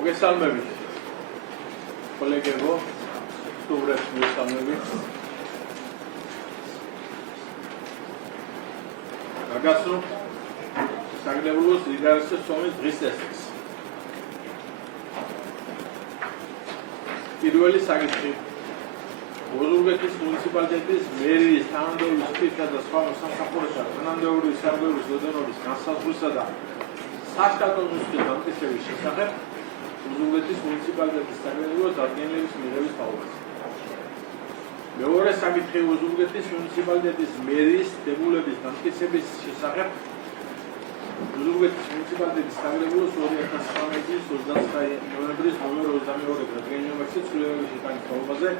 მოგესალმებით კოლეგებო, სტუმრებს მოგესალმებით. გაგაცნო საგდებულოს ლიდერობის სომის დღის წესრიგს. პირველი საკითხი ოზურგეთის მუნიციპალიტეტის მერიის თანამდებობის პირთა და სხვა მოსამსახურეთა თანამდებობის სარგებლობის ოდენობის განსაზღვრისა და საშტატო ნუსხის დამტკიცების შესახებ ოზურგეთის მუნიციპალიტეტის საკრებულოს დადგენილების მიღების თაობაზე. მეორე საკითხი ოზურგეთის მუნიციპალიტეტის მერიის დებულების დამტკიცების შესახებ ოზურგეთის მუნიციპალიტეტის საკრებულოს 2019 წლის 29 ნოემბრის ნომერ 22 დადგენილების ცვლილებების შეტანის თაობაზე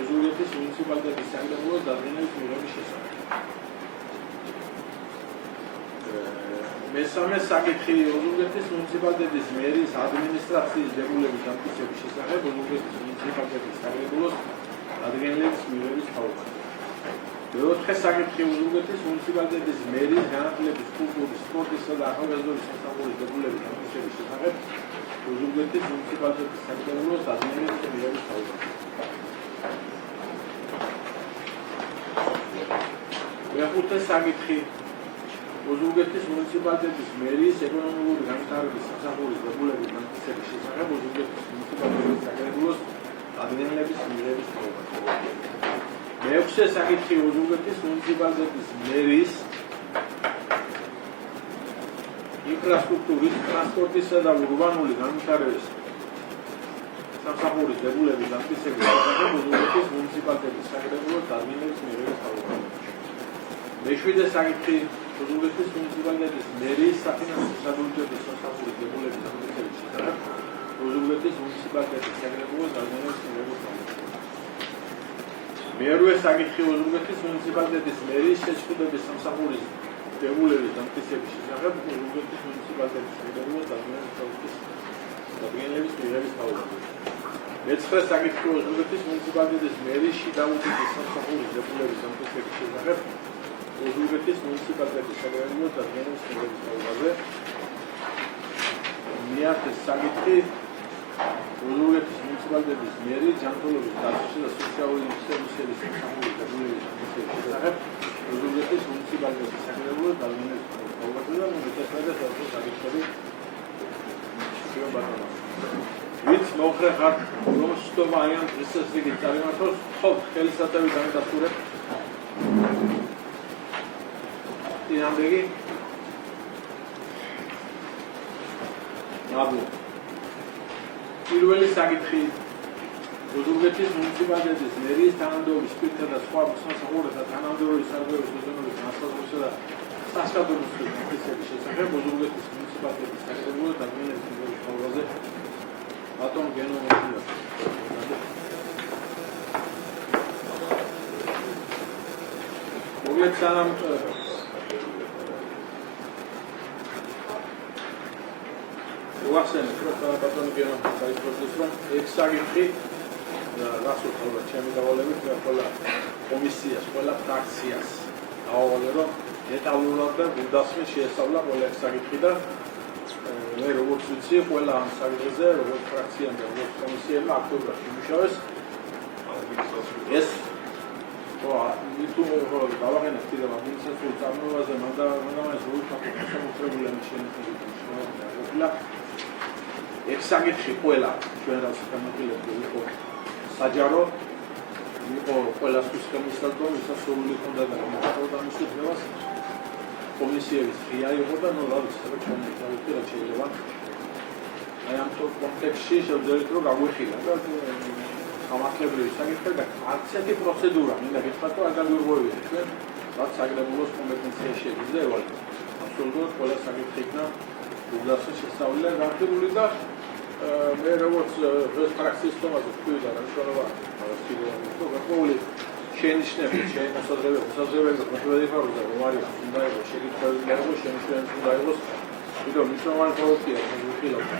ოზურგეთის მუნიციპალიტეტის საკრებულოს დადგენილების მიღების შესახებ. მესამე საკითხი ოზურგეთის მუნიციპალიტეტის მერიის ადმინისტრაციის დებულების დამტკიცების შესახებ ოზურგეთის მუნიციპალიტეტის საკრებულოს დადგენილების მიღების თაობაზე. მეოთხე საკითხი ოზურგეთის მუნიციპალიტეტის მერიის განათლების, კულტურის, სპორტისა და ახალგაზრდობის სამსახურის დებულების დამტკიცების შესახებ ოზურგეთის მუნიციპალიტეტის საკრებულოს დადგენილების მიღების თაობაზე. მეხუთე საკითხი ოზურგეთის მუნიციპალიტეტის მერიის ეკონომიკური განვითარების სამსახურის დებულების დამტკიცების შესახებ ოზურგეთის მუნიციპალიტეტის საკრებულოს დადგენილების მიღების თაობაზე. მეექვსე საკითხი ოზურგეთის მუნიციპალიტეტის მერიის ინფრასტრუქტურის, ტრანსპორტისა და ურბანული განვითარების სამსახურის დებულების დამტკიცების შესახებ ოზურგეთის მუნიციპალიტეტის საკრებულოს დადგენილების მიღების თაობაზე. მეშვიდე საკითხი ოზურგეთის მუნიციპალიტეტის მერიის საფინანსო საბიუჯეტო სამსახურის დებულების დამტკიცების შესახებ ოზურგეთის მუნიციპალიტეტის საკრებულოს დადგენილების მიღების თაობაზე. მერვე საკითხი ოზურგეთის მუნიციპალიტეტის მერიის შეჭრილების სამსახურის დებულების დამტკიცების შესახებ ოზურგეთის მუნიციპალიტეტის საკრებულოს დადგენილების მიღების თაობაზე. მეცხრე საკითხი ოზურგეთის მუნიციპალიტეტის მერიის შიდა უდიდეს სამსახურის დებულების დამტკიცების შესახებ ოზურგეთის მუნიციპალიტეტის საკრებულოს დადგენილების მიღების თაობაზე. მეათე საკითხი ოზურგეთის მუნიციპალიტეტის მერიის ჯანმრთელობის დაცვისა და სოციალური სერვისების სამსახურის დებულების დამტკიცების შესახებ ოზურგეთის მუნიციპალიტეტის საკრებულოს დადგენილების თაობაზე და მეთერთმეტე საკითხები შეუბატონო. ვინც მოხრე ხართ რომ სტომა აი ამ დღის წესრიგით წარიმართოს, ხობთ ხელისაწევი განსაკუთრებით დინამიკი აბუ პირველი საკითხი ოზურგეთის მუნიციპალიტეტის მერიის თანამდებობის პირთა და სხვა მოსამსახურეთა თანამდებობის სარგებლობის ოდენობის განსაზღვრისა და საშტატო ნუსხის დამტკიცების შესახებ ოზურგეთის მუნიციპალიტეტის საკრებულოს დადგენილების მიღების თაობაზე ბატონ გენო მოხდა. მოგეთ სანამ ვახსენებ რომ ბატონ გენო საერთოდ რომ ეს საკითხი რასო თორე ჩემი დავალებით ყველა კომისიას, ყველა ფრაქციას დავალე რომ დეტალურად და გულდასმით შეესწავლა ყველა ეს საკითხი და მე როგორც ვიცი ყველა ამ საკითხზე როგორც ფრაქციამ და როგორც კომისიამ აქტიურად იმუშავეს ეს თუ დავაღენეთ კიდევ ადმინისტრაციულ წარმოებაზე მანდამაინც როლთაკი მოსამართლებელი შენიშნება ეს საკითხი ყველა ჩვენ რაც გამოყენებული იყო საჯარო იყო ყველასთვის ხელმისაწვდომი ვისაც უნდა და მოხდა ამის დღეს კომისიების ღია იყო და ნუ რა ვიცი ჩვენ დავით რა შეიძლება აი ამ კონტექსტში შევძლებთ რომ გაგვიხილა და გამართლებრივი საკითხი და არცეთი პროცედურა მინდა გითხრათ რომ არ გაგვირღვევია ჩვენ რაც საკრებულოს კომპეტენციაში შედის და ევალ აბსოლუტურად ყველა საკითხი იქნა გულდასმით შესწავლილი და განხილული და მე როგორც დღეს ფრაქციის თომაზე თქვი და რაშორობა გაკმაული შენიშნებით მოსაზრებები მოხდებოდა რომ არის უნდა იყოს შეკითხვები და რომ შენიშნებით უნდა იყოს თვითონ მნიშვნელოვანი პროექტია მოხილავდა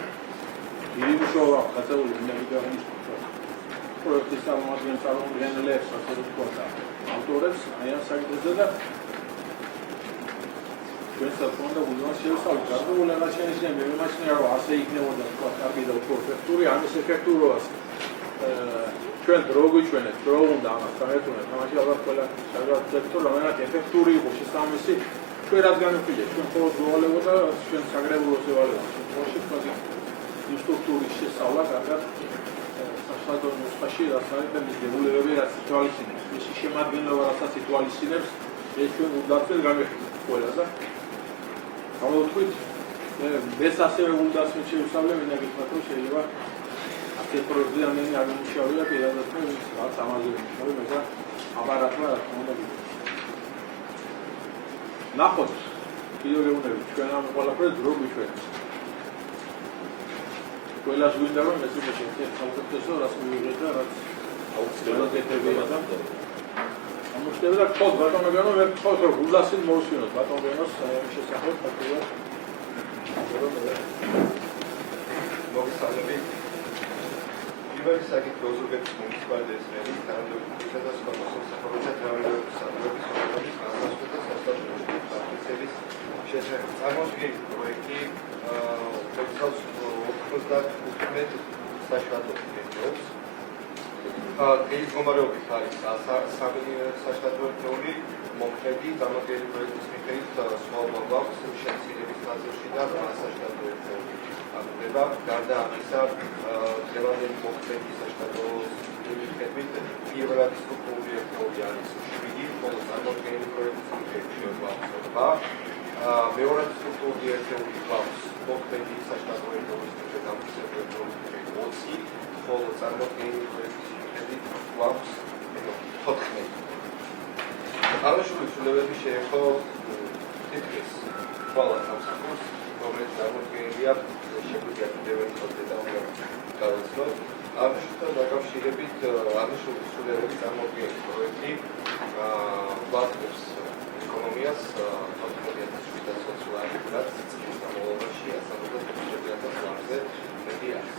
დიდი მუშაობა გაწეული მინდა პროექტის წარმომადგენლებს ასე ვთქვა და ავტორებს აი ამ საკითხზე და ჩვენსაც უნდა უზრუნველყო შევსწავლოთ გარკვეული რაღაცეებია მე მიმაჩნია რომ ასე იქნებოდა თქვა კარგი და უფრო ეფექტური ამის ეფექტურობას ჩვენ დრო გვიჩვენეთ დრო უნდა ამას გამეთუნეთ თამაში ალბათ ყველა შეგრძნებთ რომ რაღაც ეფექტური იყოს შესაბამისი ჩვენ რაც განვიხილეთ ჩვენ მხოლოდ გვალებო და ჩვენ საგრებულოს ევალებო შემთხვევაში თქვა ინსტრუქტურის შესწავლა კარგად საშუალო ნუსხაში რაც არის და მიღებულებები რაც ითვალისწინებს მისი შემადგენლობა რასაც ითვალისწინებს ეს ჩვენ უდასწრეთ განვიხილეთ ყველა და გამოვთქვით ეს ასევე უდასწრეთ შევსწავლე მინდა გითხრათ რომ შეიძლება ასეთ პრობლემები არ მუშაობია პირადად რაც ამაზე მუშაობ მე და აპარატმა რა თქმა უნდა ნახოთ ვიდეოები ჩვენ ამ ყველაფერს დრო გვიჩვენებს ყველას გვინდა რომ ეს ისე საუკეთესო რაც მივიღეთ და რაც აუცილებლად ეთებია და ამოშტება და ხო ბატონო განო მე ხო რომ გულასინ მოვსვინოთ ბატონო განოს შესახებ ფაქტობრივად მოგესალმებით პირველი საკითხი ოზურგეთის მუნიციპალიტეტის მერის თანამდებობისა და სხვა მოსახლეობათა თანამდებობის საქმეების ორგანოს განსაზღვრა სასწავლებლების პარტიციპაციის შესახებ წარმოადგენს პროექტი ფოქუსს 95 საშუალო მეთოდს დღის მდგომარეობით არის სამი საშუალო მეთოდი მომხდარი დამატებული პროექტის მიხედვით სხვაობა გვაქვს შემცირების ფაზაში და საშუალო მეთოდი აღდება გარდა ამისა დღევანდელი მომხდარი საშუალო მიხედვით პირველად სტრუქტურული ერთეული არის 7 ხოლო დამატებული პროექტის მიხედვით გვაქვს მეორე სტრუქტურული ერთეული გვაქვს მომხდარი საშუალო მეთოდის მიხედვით დამატებული 20 ხოლო წარმოქმნილი პროექტის მიხედვით გვაქვს 14 აღნიშნული ცვლილებები შეეხო თითქმის ყველა სამსახურს, რომელიც წარმოქმნილია შეგვიძლია კიდევ ერთხელ დეტალურად გავაცნოთ. აღნიშნულთან დაკავშირებით აღნიშნული ცვლილებები წარმოქმნილი პროექტი ვაწყობს ეკონომიას 2017 წლამდე წლის განმავლობაში 150 ლარზე მეტი არის.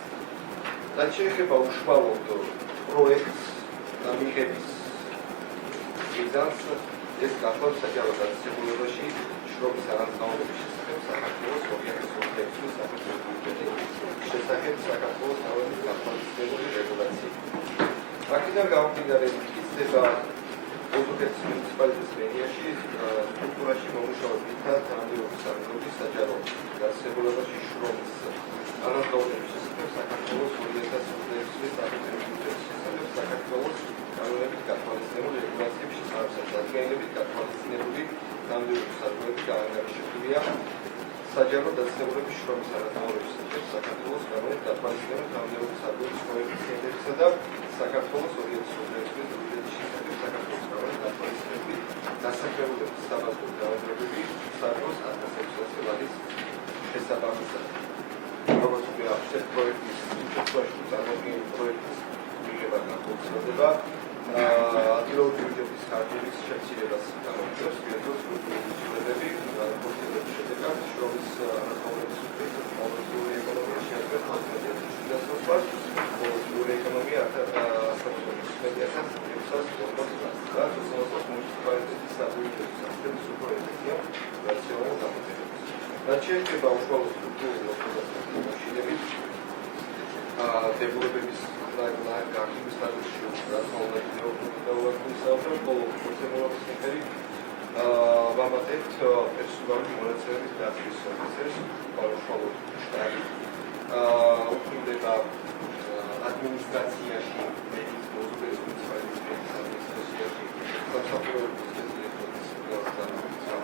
რაც შეეხება უშუალოდ პროექტს და მიღების მიზანს ეს გახლავს საჯარო დაწესებულებაში შრომის არანაცვლობის შესახებ საქართველოს ორგანიზაციის სახელმწიფო შესახებ საქართველოს თავის გაფორმებული რეგულაცია. აქედან გამომდინარეობს იქნება ოზურგეთის მუნიციპალიტეტის მერიაში სტრუქტურაში მომუშავებისა და თანამდებობის საქმეების საჯარო დაწესებულებაში შრომის არანაცვლობის შესახებ საქართველოს ორგანიზაციის შესახებ საქართველოს κανონებით გათვალისწინებული რეგულაციების შესაბამისად დადგენილებით გათვალისწინებული თანამდებობის საქმეები გაანგარიშებულია საჯარო დაწესებულების შრომის არანაცვლობის შესახებ საქართველოს κανონებით გათვალისწინებული თანამდებობის საქმეების კოეფიციენტებისა და საქართველოს ორგანიზაციის შესახებ საქართველოს κανონებით გათვალისწინებული დასაქმებულების საბაზრო დაავადებები საქართველოს ადმინისტრაციის შესაბამისად. როგორც ვიახშეთ პროექტის შემთხვევაში წარმოქმნილი პროექტის მიღება განხორციელდება ადგილობრივი ბიუჯეტის ხარჯების შემცირებას გამოიწვევს ვიდროს სტრუქტურული განხორციელების შედეგად შრომის არანაცვლობის პოლიტიკური ეკონომია შეადგენს 15%-ს პოლიტიკური ეკონომია 150%-ს რაც ოსმალეთის მუნიციპალიტეტის საბიუჯეტო სისტემის უპროექტია რაციონალურ გამოყენებას. რაც შეეხება უშუალო სტრუქტურულ მოქმედებას შინებით დებულებების გახსნის სტატუსში რაციონალური დაავადების საუბარი ხოლო პროცედურების მიხედვით ვამატებთ პერსონალური მონაცემების დაცვის ოფიცერს უშუალოდ შტაბი უქმდება ადმინისტრაციაში მერის ოზურგეთის მუნიციპალიტეტის ადმინისტრაციაში სამსახურების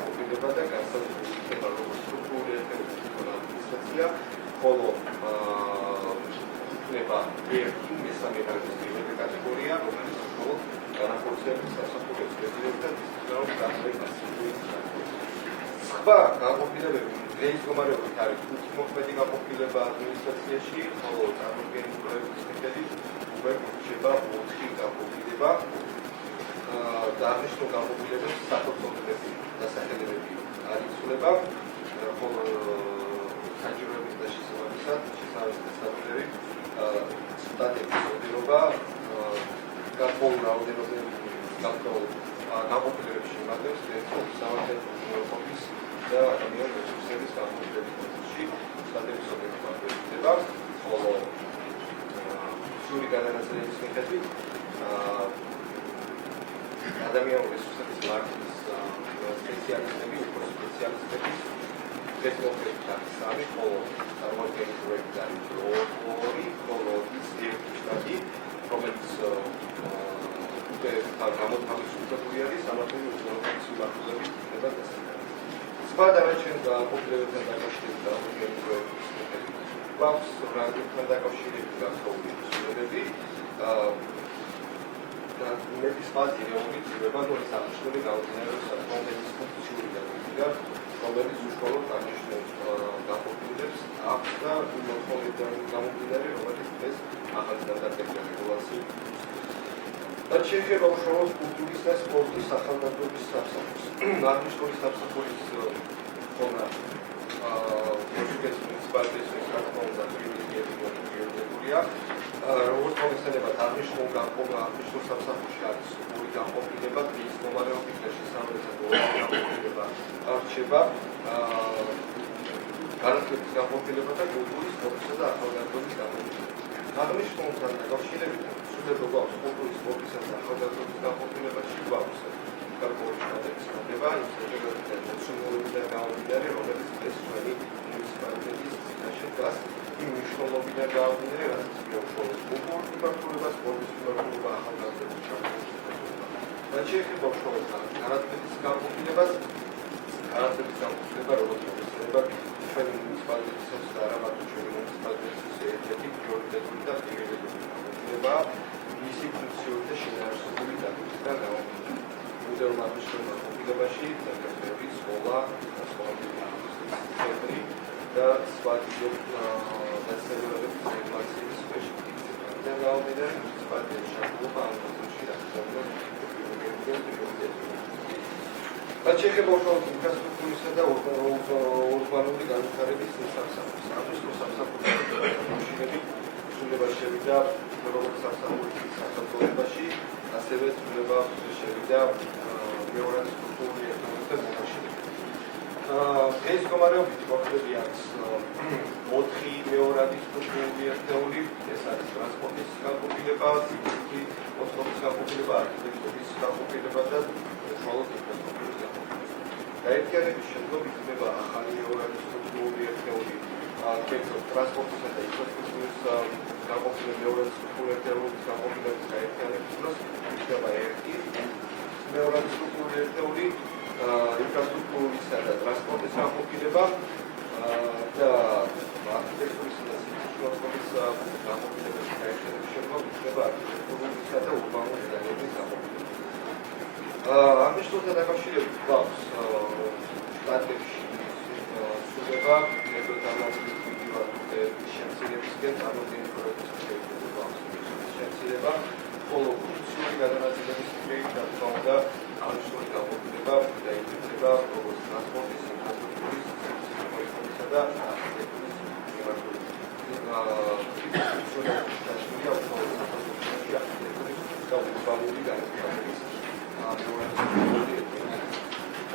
უქმდება და განსაზღვრება როგორც სტრუქტურული ადმინისტრაცია ხოლო იქნება ერთი მესამე განსაზღვრული კატეგორია, რომელიც მხოლოდ განახორციელებს სასახურებს პრეზიდენტს და დისციპლინარულ განხილვას. სხვა განყოფილებები დღის მდგომარეობით არის 5 მოქმედი განყოფილება ადმინისტრაციაში, ხოლო წარმოქმნილი პროექტის მიხედვით უკვე რჩება 4 განყოფილება და აღნიშნულ განყოფილებებს სახელმწიფოებრივი დასახელებები არ იცვლება, ხოლო საჭიროების და შესაბამისად სტატუტები სტატების მოდელობა გარკვეულ რაოდენობით განყოფილებებში იმატებს ერთო სამართლებრივი და ადამიანური რესურსების გამოყენების პროცესში სტატისტიკურ მეთოდებს ხდება, ხოლო სრული განანაცვლების მიხედვით ადამიანური რესურსების მარკის სპეციალისტები, უფრო სპეციალისტების ეს მოხდება სამი, ხოლო წარმოადგენს პროექტი არის ორი, ხოლო ის ერთი შტატი, რომელიც გამოთავისუფლებული არის სამართლის უზრუნველყოფის მიმართულებით ხდება დასაქმება. სხვა დანარჩენ განყოფილებებთან დაკავშირებით წარმოადგენს პროექტის მიხედვით. გვაქვს რანგებთან დაკავშირებით გასწავლილი ცვლილებები. მეტის ფაზი რეალობით ძირება, რომელიც აღნიშნული გამომდინარეობს საკონდენის ფუნქციური დაგეგმვა, რომელიც უშუალოდ აღნიშნავს განყოფილებას აქვს და მოთხოვნიდან გამომდინარე, რომელიც ეს ახალი სტანდარტების რეგულაციით და შეიძლება უშუალოდ კულტურის და სპორტის ახალგაზრდობის სამსახურს. აღნიშნული სამსახურის ხონა მოსკოვის მუნიციპალიტეტის საკონდენსა პრივილეგირებულია. როგორც მომხდარებად აღნიშნულ სამსახურში არის სრული განყოფილება, დღის მომარეობით და შესაბამისად განყოფილება არჩება, განათლების განყოფილება და კულტურის, სპორტისა და ახალგაზრდობის განყოფილება. აღნიშნულთან დაკავშირებით სრულდება გვაქვს კულტურის, სპორტისა და ახალგაზრდობის განყოფილებაში გვაქვს გარკვეული შტატების მოდება, იმ შედეგებიდან მოცემულობიდან გამომდინარე, რომელიც ეს ჩვენი მუნიციპალიტეტის წინაშე დგას, იმ მნიშვნელობიდან გამომდინარე, რაც უშუალოდ კულტურის მიმართულება, სპორტის მიმართულება, ახალგაზრდობის ჩამოყალიბება. და შეიძლება უშუალოდ განათლების განყოფილებას, როგორც მოხდება ჩვენი მუნიციპალიტეტის და არა მარტო ჩვენი მუნიციპალიტეტის ერთ-ერთი პრიორიტეტული და პრიორიტეტული განყოფილება, მისი ფუნქციური და შინაარსობრივი დაგეგმვიდან გამომდინარე. მუდელმა აღნიშნულმა განყოფილებაში დაგეგმები სკოლა, ცენტრი და სხვა დაწესებულებების რეგულაციის სპეციფიკებიდან გამომდინარე, მუნიციპალიტეტის შეგუება ამ პროცესში დაგეგმება რაც შეიძლება უშუალოდ ინფრასტრუქტურისა და ურბანული განვითარების სამსახურს. აღნიშნულ სამსახურთან დაკავშირებით ცვლილება შევიდა როგორც სამსახურის სახელმწიფოში, ასევე ცვლილება შევიდა მეორად სტრუქტურული ერთეულთა მონაშენებით. ეს მდგომარეობით მოხდები არის 4 მეორადი სტრუქტურული ერთეული, ეს არის ტრანსპორტის განყოფილება, სიკვდილის მოწყობის განყოფილება, არქიტექტურის განყოფილება და უშუალოდ ინფრასტრუქტურის განყოფილება. გაერთიანების შემდგომ იქნება ახალი მეორადი სტრუქტურული ერთეული, ტრანსპორტისა და ინფრასტრუქტურის განყოფილება, მეორადი სტრუქტურული ერთეულების განყოფილების გაერთიანების დროს იქნება ერთი მეორადი სტრუქტურული ერთეული, ინფრასტრუქტურისა და ტრანსპორტის განყოფილება და არქიტექტურისა და სიკვდილის განყოფილების გაერთიანების შემდგომ იქნება არქიტექტურისა და ურბანული დანერგის განყოფილება. აღნიშნულთან დაკავშირებით გვაქვს შტატებში სრულდება მებრძოლების შემცირებისკენ წარმოდგენილი პროექტის შეერთება გვაქვს შემცირება, ხოლო ფუნქციური გადანაწილების პროექტი რა თქმა უნდა აღნიშნული განყოფილება და იწება როგორც ტრანსპორტის, ინფრასტრუქტურის, სიკვდილისა და არქიტექტურის მიმართულებით.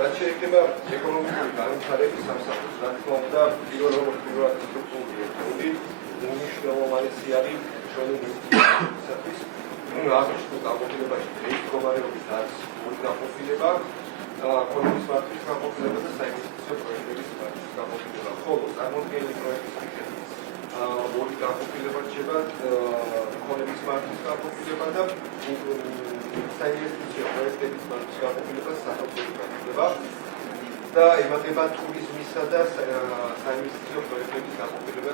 რაც შეეხება ეკონომიკური განვითარების სამსახურს, რა თქმა უნდა, პირველად სტრუქტურული ერთეული უმნიშვნელოვანესი არის ჩვენი მუნიციპალიტეტისათვის. აღნიშნულ განყოფილებაში დღეს მდგომარეობით არის ორი განყოფილება, ეკონომიკის მართვის განყოფილება და საინვესტიციო პროექტების მართვის განყოფილება, ხოლო წარმოდგენილი პროექტის მიხედვით ორი განყოფილება რჩება, ეკონომიკის მართვის განყოფილება და საინვესტიციო პროექტების მართვის განყოფილება სახელმწიფო განყოფილება და ემატება ტურიზმისა და საინვესტიციო პროექტების განყოფილება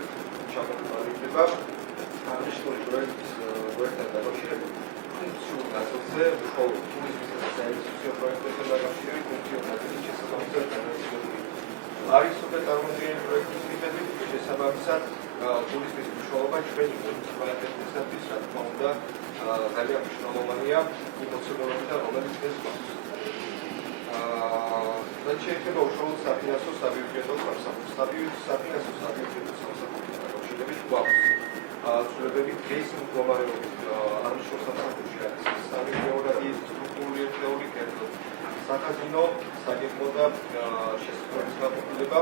ჩამოყალიბება. აღნიშნული პროექტის ერთად დაკავშირებით ფუნქციურ ნაწილზე, ხოლო ტურიზმისა და საინვესტიციო პროექტებთან დაკავშირებით ფუნქციურ ნაწილის შესაბამისად განაწილებული არის უკვე წარმოდგენილი პროექტის მიხედვით შესაბამისად ტურიზმის მნიშვნელობა ჩვენი მუნიციპალიტეტისათვის რა თქმა უნდა ძალიან მნიშვნელოვანია იმ მოცემულობიდან, რომელიც დღეს გვაქვს. რაც შეეხება უშუალოდ საფინანსო საბიუჯეტო სამსახურს. საფინანსო საბიუჯეტო სამსახურთან დაკავშირებით გვაქვს ცვლილებები დღეს მდგომარეობით აღნიშნულ სამსახურში არის სამი მეორადი სტრუქტურული ერთეული, კერძოდ საკაზინო, საგეგმო და შესაძლებლობის განყოფილება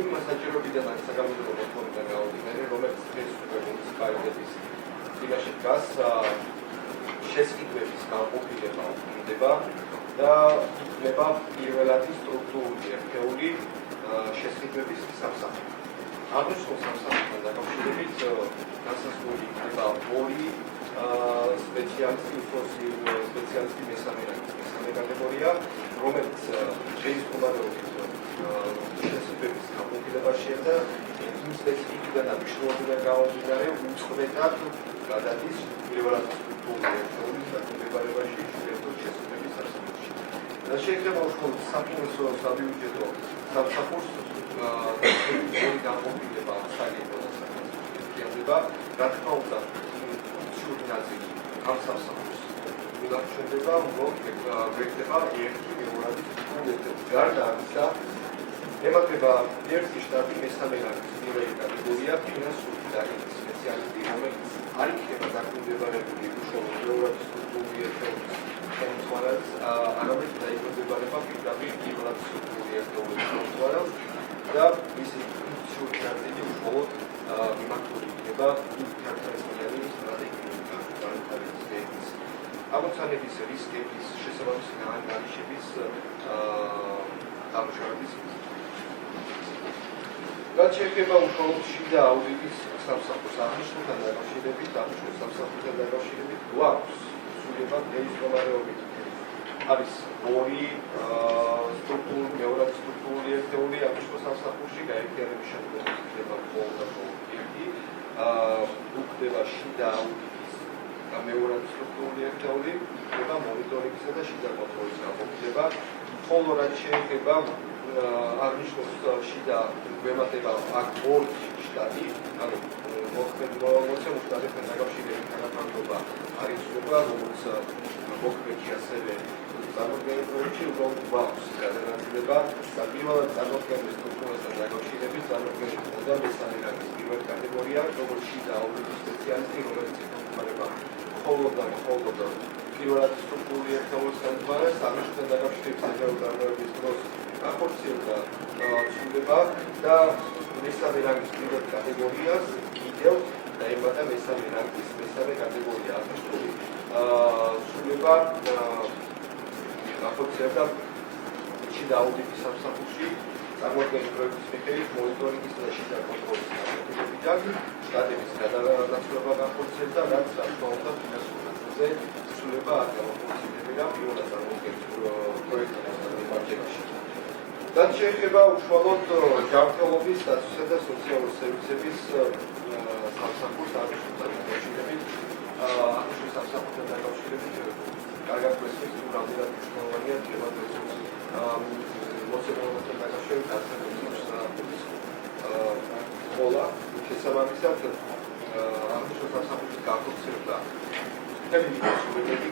იმ საჭიროებიდან ან საგამოძიებო მოთხოვნიდან გამომდინარე, რომელიც ხელისუფლების მუნიციპალიტეტის წინაშე დგას შესყიდვების განყოფილება უნდა და იქნება პირველადი სტრუქტურული ერთეული შესყიდვების სამსახური. აღნიშნულ სამსახურთან დაკავშირებით განსაზღვრული იქნება ორი სპეციალისტი მესამე კატეგორია, რომელიც შეისრულებით შესყიდვების განყოფილებაშია და იმ სპეციფიკიდან და მნიშვნელობიდან გამომდინარე უწყვეტად გადადის პირველადი სტრუქტურული ერთეულის დაქვემდებარებაში შეერთებული შესყიდვების სამსახურში. შეიძლება უშუალოდ საფინანსო საბიუჯეტო სამსახურს ორი განყოფილება საგეგმო და საფინანსო რა თქმა უნდა შუა ნაწილი ამ სამსახურს მიგაჩნდება მოგვექნება ერთი მეორადი სტრუქტურული გარდა ამისა ემატება ერთი შტატი მესამე პირველი კატეგორია ფინანსური და სპეციალისტი რომელიც არ იქნება დაქვემდებარებული უშუალოდ მეორე სტრუქტურული ერთეულის ხელმძღვანელს არამედ დაიკვირდება პირდაპირ პირველად სტრუქტურული ერთეულის ხელმძღვანელს და მისი ფუნქციური ნაწილი უშუალოდ მიმართული იქნება ქართლისმიანი სტრატეგიული განვითარების ამოცანების რისკების შესაბამისი განაჩენების დამუშავების რაც შეეხება უშუალოდ შიდა აუდიტის სამსახურს აღნიშნულთან დაკავშირებით, აღნიშნულ სამსახურთან დაკავშირებით გვაქვს სრულიად დღეისდღეობით არის ორი მეორადი სტრუქტურული ერთეული აღნიშნულ სამსახურში გაერთიანების შემდგომ იქნება მხოლოდ ერთი უხდება შიდა აუდიტის მეორადი სტრუქტურული ერთეული იქნება მონიტორინგისა და შიდა კონტროლის განყოფილება ხოლო რაც შეეხება აღნიშნულ შიდა გვემატება აქ ორი შტატი, ანუ მოცემულ შტატებთან დაკავშირებით თანაფარდობა არის უბრალოდ როგორც მოქმედი ასევე წარმოქმნილი პროექტი უბრალოდ გვაქვს გადაგაცილება პირველად წარმოქმნილი სტრუქტურასთან დაკავშირებით წარმოქმნილი უნდა მესამე რანგის პირველი კატეგორია როგორც შიდა აუდიტის სპეციალისტი რომელიც ეკონტროლება მხოლოდ პირველად სტრუქტურული ერთეულის ხელმძღვანელს აღნიშნულთან დაკავშირებით საჯარო წარმოების დროს ახორციელდა ცვლილება და მესამე რანგის პირველ კატეგორიას კიდევ დაემატა მესამე რანგის მესამე კატეგორია აღნიშნული ცვლილება ახორციელდა შიდა აუდიტის სამსახურში წარმოქმნილი პროექტის მიხედვით მონიტორინგის და შიდა კონტროლის განყოფილებიდან შტატების გადანაცვლება განხორციელდა რაც საშუალდა ფინანსურ ნაწილზე ცვლილება არ გამახორციელებია პირველად წარმოქმნილი პროექტის მიმართებაში. რაც შეეხება უშუალოდ ჯანმრთელობის დაცვისა და სოციალური სერვისების სამსახურს აღნიშნულთან დაკავშირებით აღნიშნულ სამსახურთან დაკავშირებით კარგად გვესმის თუ რამდენად მნიშვნელოვანია თემატიზმის მოცემულობასთან დაკავშირებით არცერტის ხოლა შესაბამისად აღნიშნულ სამსახურის განხორციელება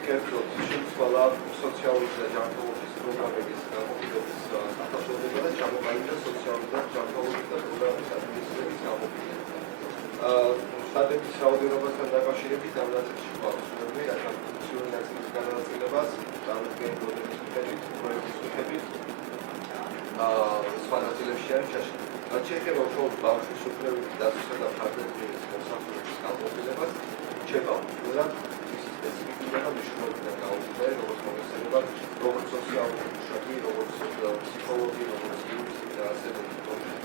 კერძოდ შეცვალა სოციალური და ჯანმრთელობის პროგრამების განყოფილების საფასურდება და ჩამოყალიბდა სოციალური და ჯანმრთელობის და პროგრამების ადმინისტრების განყოფილება. შტატების რაოდენობასთან დაკავშირებით ამ ნაწილში გვაქვს ფუნქციური ნაწილის განაწილებას, წარმოქმნილი მოდელის მიხედვით, პროექტის მიხედვით, სხვა ნაწილებში არის ჩაშლილი. რაც შეეხება უშუალოდ ბავშვის უფლებების დაცვისა და მხარდაჭერის მოსახურების განყოფილებას, რჩება უბრალოდ სპეციფიკურა და მნიშვნელობიდან გამომდინარე, როგორც მოიხსენება, როგორც სოციალური მუშაკი, როგორც ფსიქოლოგი, როგორც იურისტი და ასევე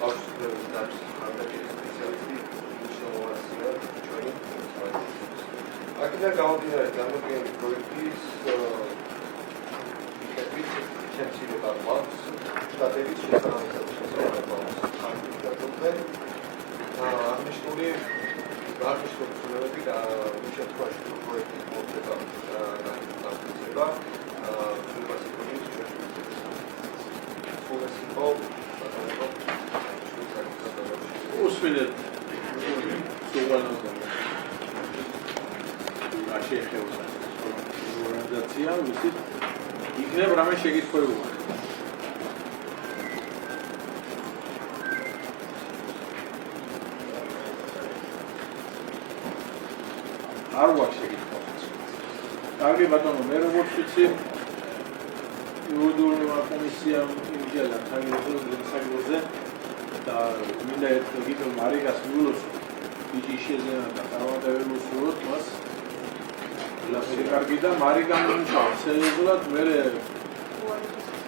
ბავშვის უფლებების დაცვის მხარდაჭერის სპეციალისტი მნიშვნელოვანია ჩვენი მუნიციპალიტეტისთვის. აქედან გამომდინარე, წარმოქმნილი პროექტის მიხედვით შემცირება გვაქვს შტატების შესაბამისად აღნიშნული ცნობები შემთხვევაში თუ პროექტის მოხდება განხორციელება ცნობას იქონებს ჩვენს იყო უსმინეთ სუვანო რა შეეხება ორგანიზაცია ვიცით იქნებ რამე შეგიწყვეტილობა არ ვარ შეგიწყვეტილობა კარგი ბატონო, მე როგორც ვიცი, იურიდიულმა კომისიამ იმჯერა საგროზე და მინდა გითხრა მარიგას მიულოს ბიჭი შეძენა და წარმატებები უსურვოთ მას. ლაფერი კარგი და მარიგამ იმუშავა სერიოზულად მე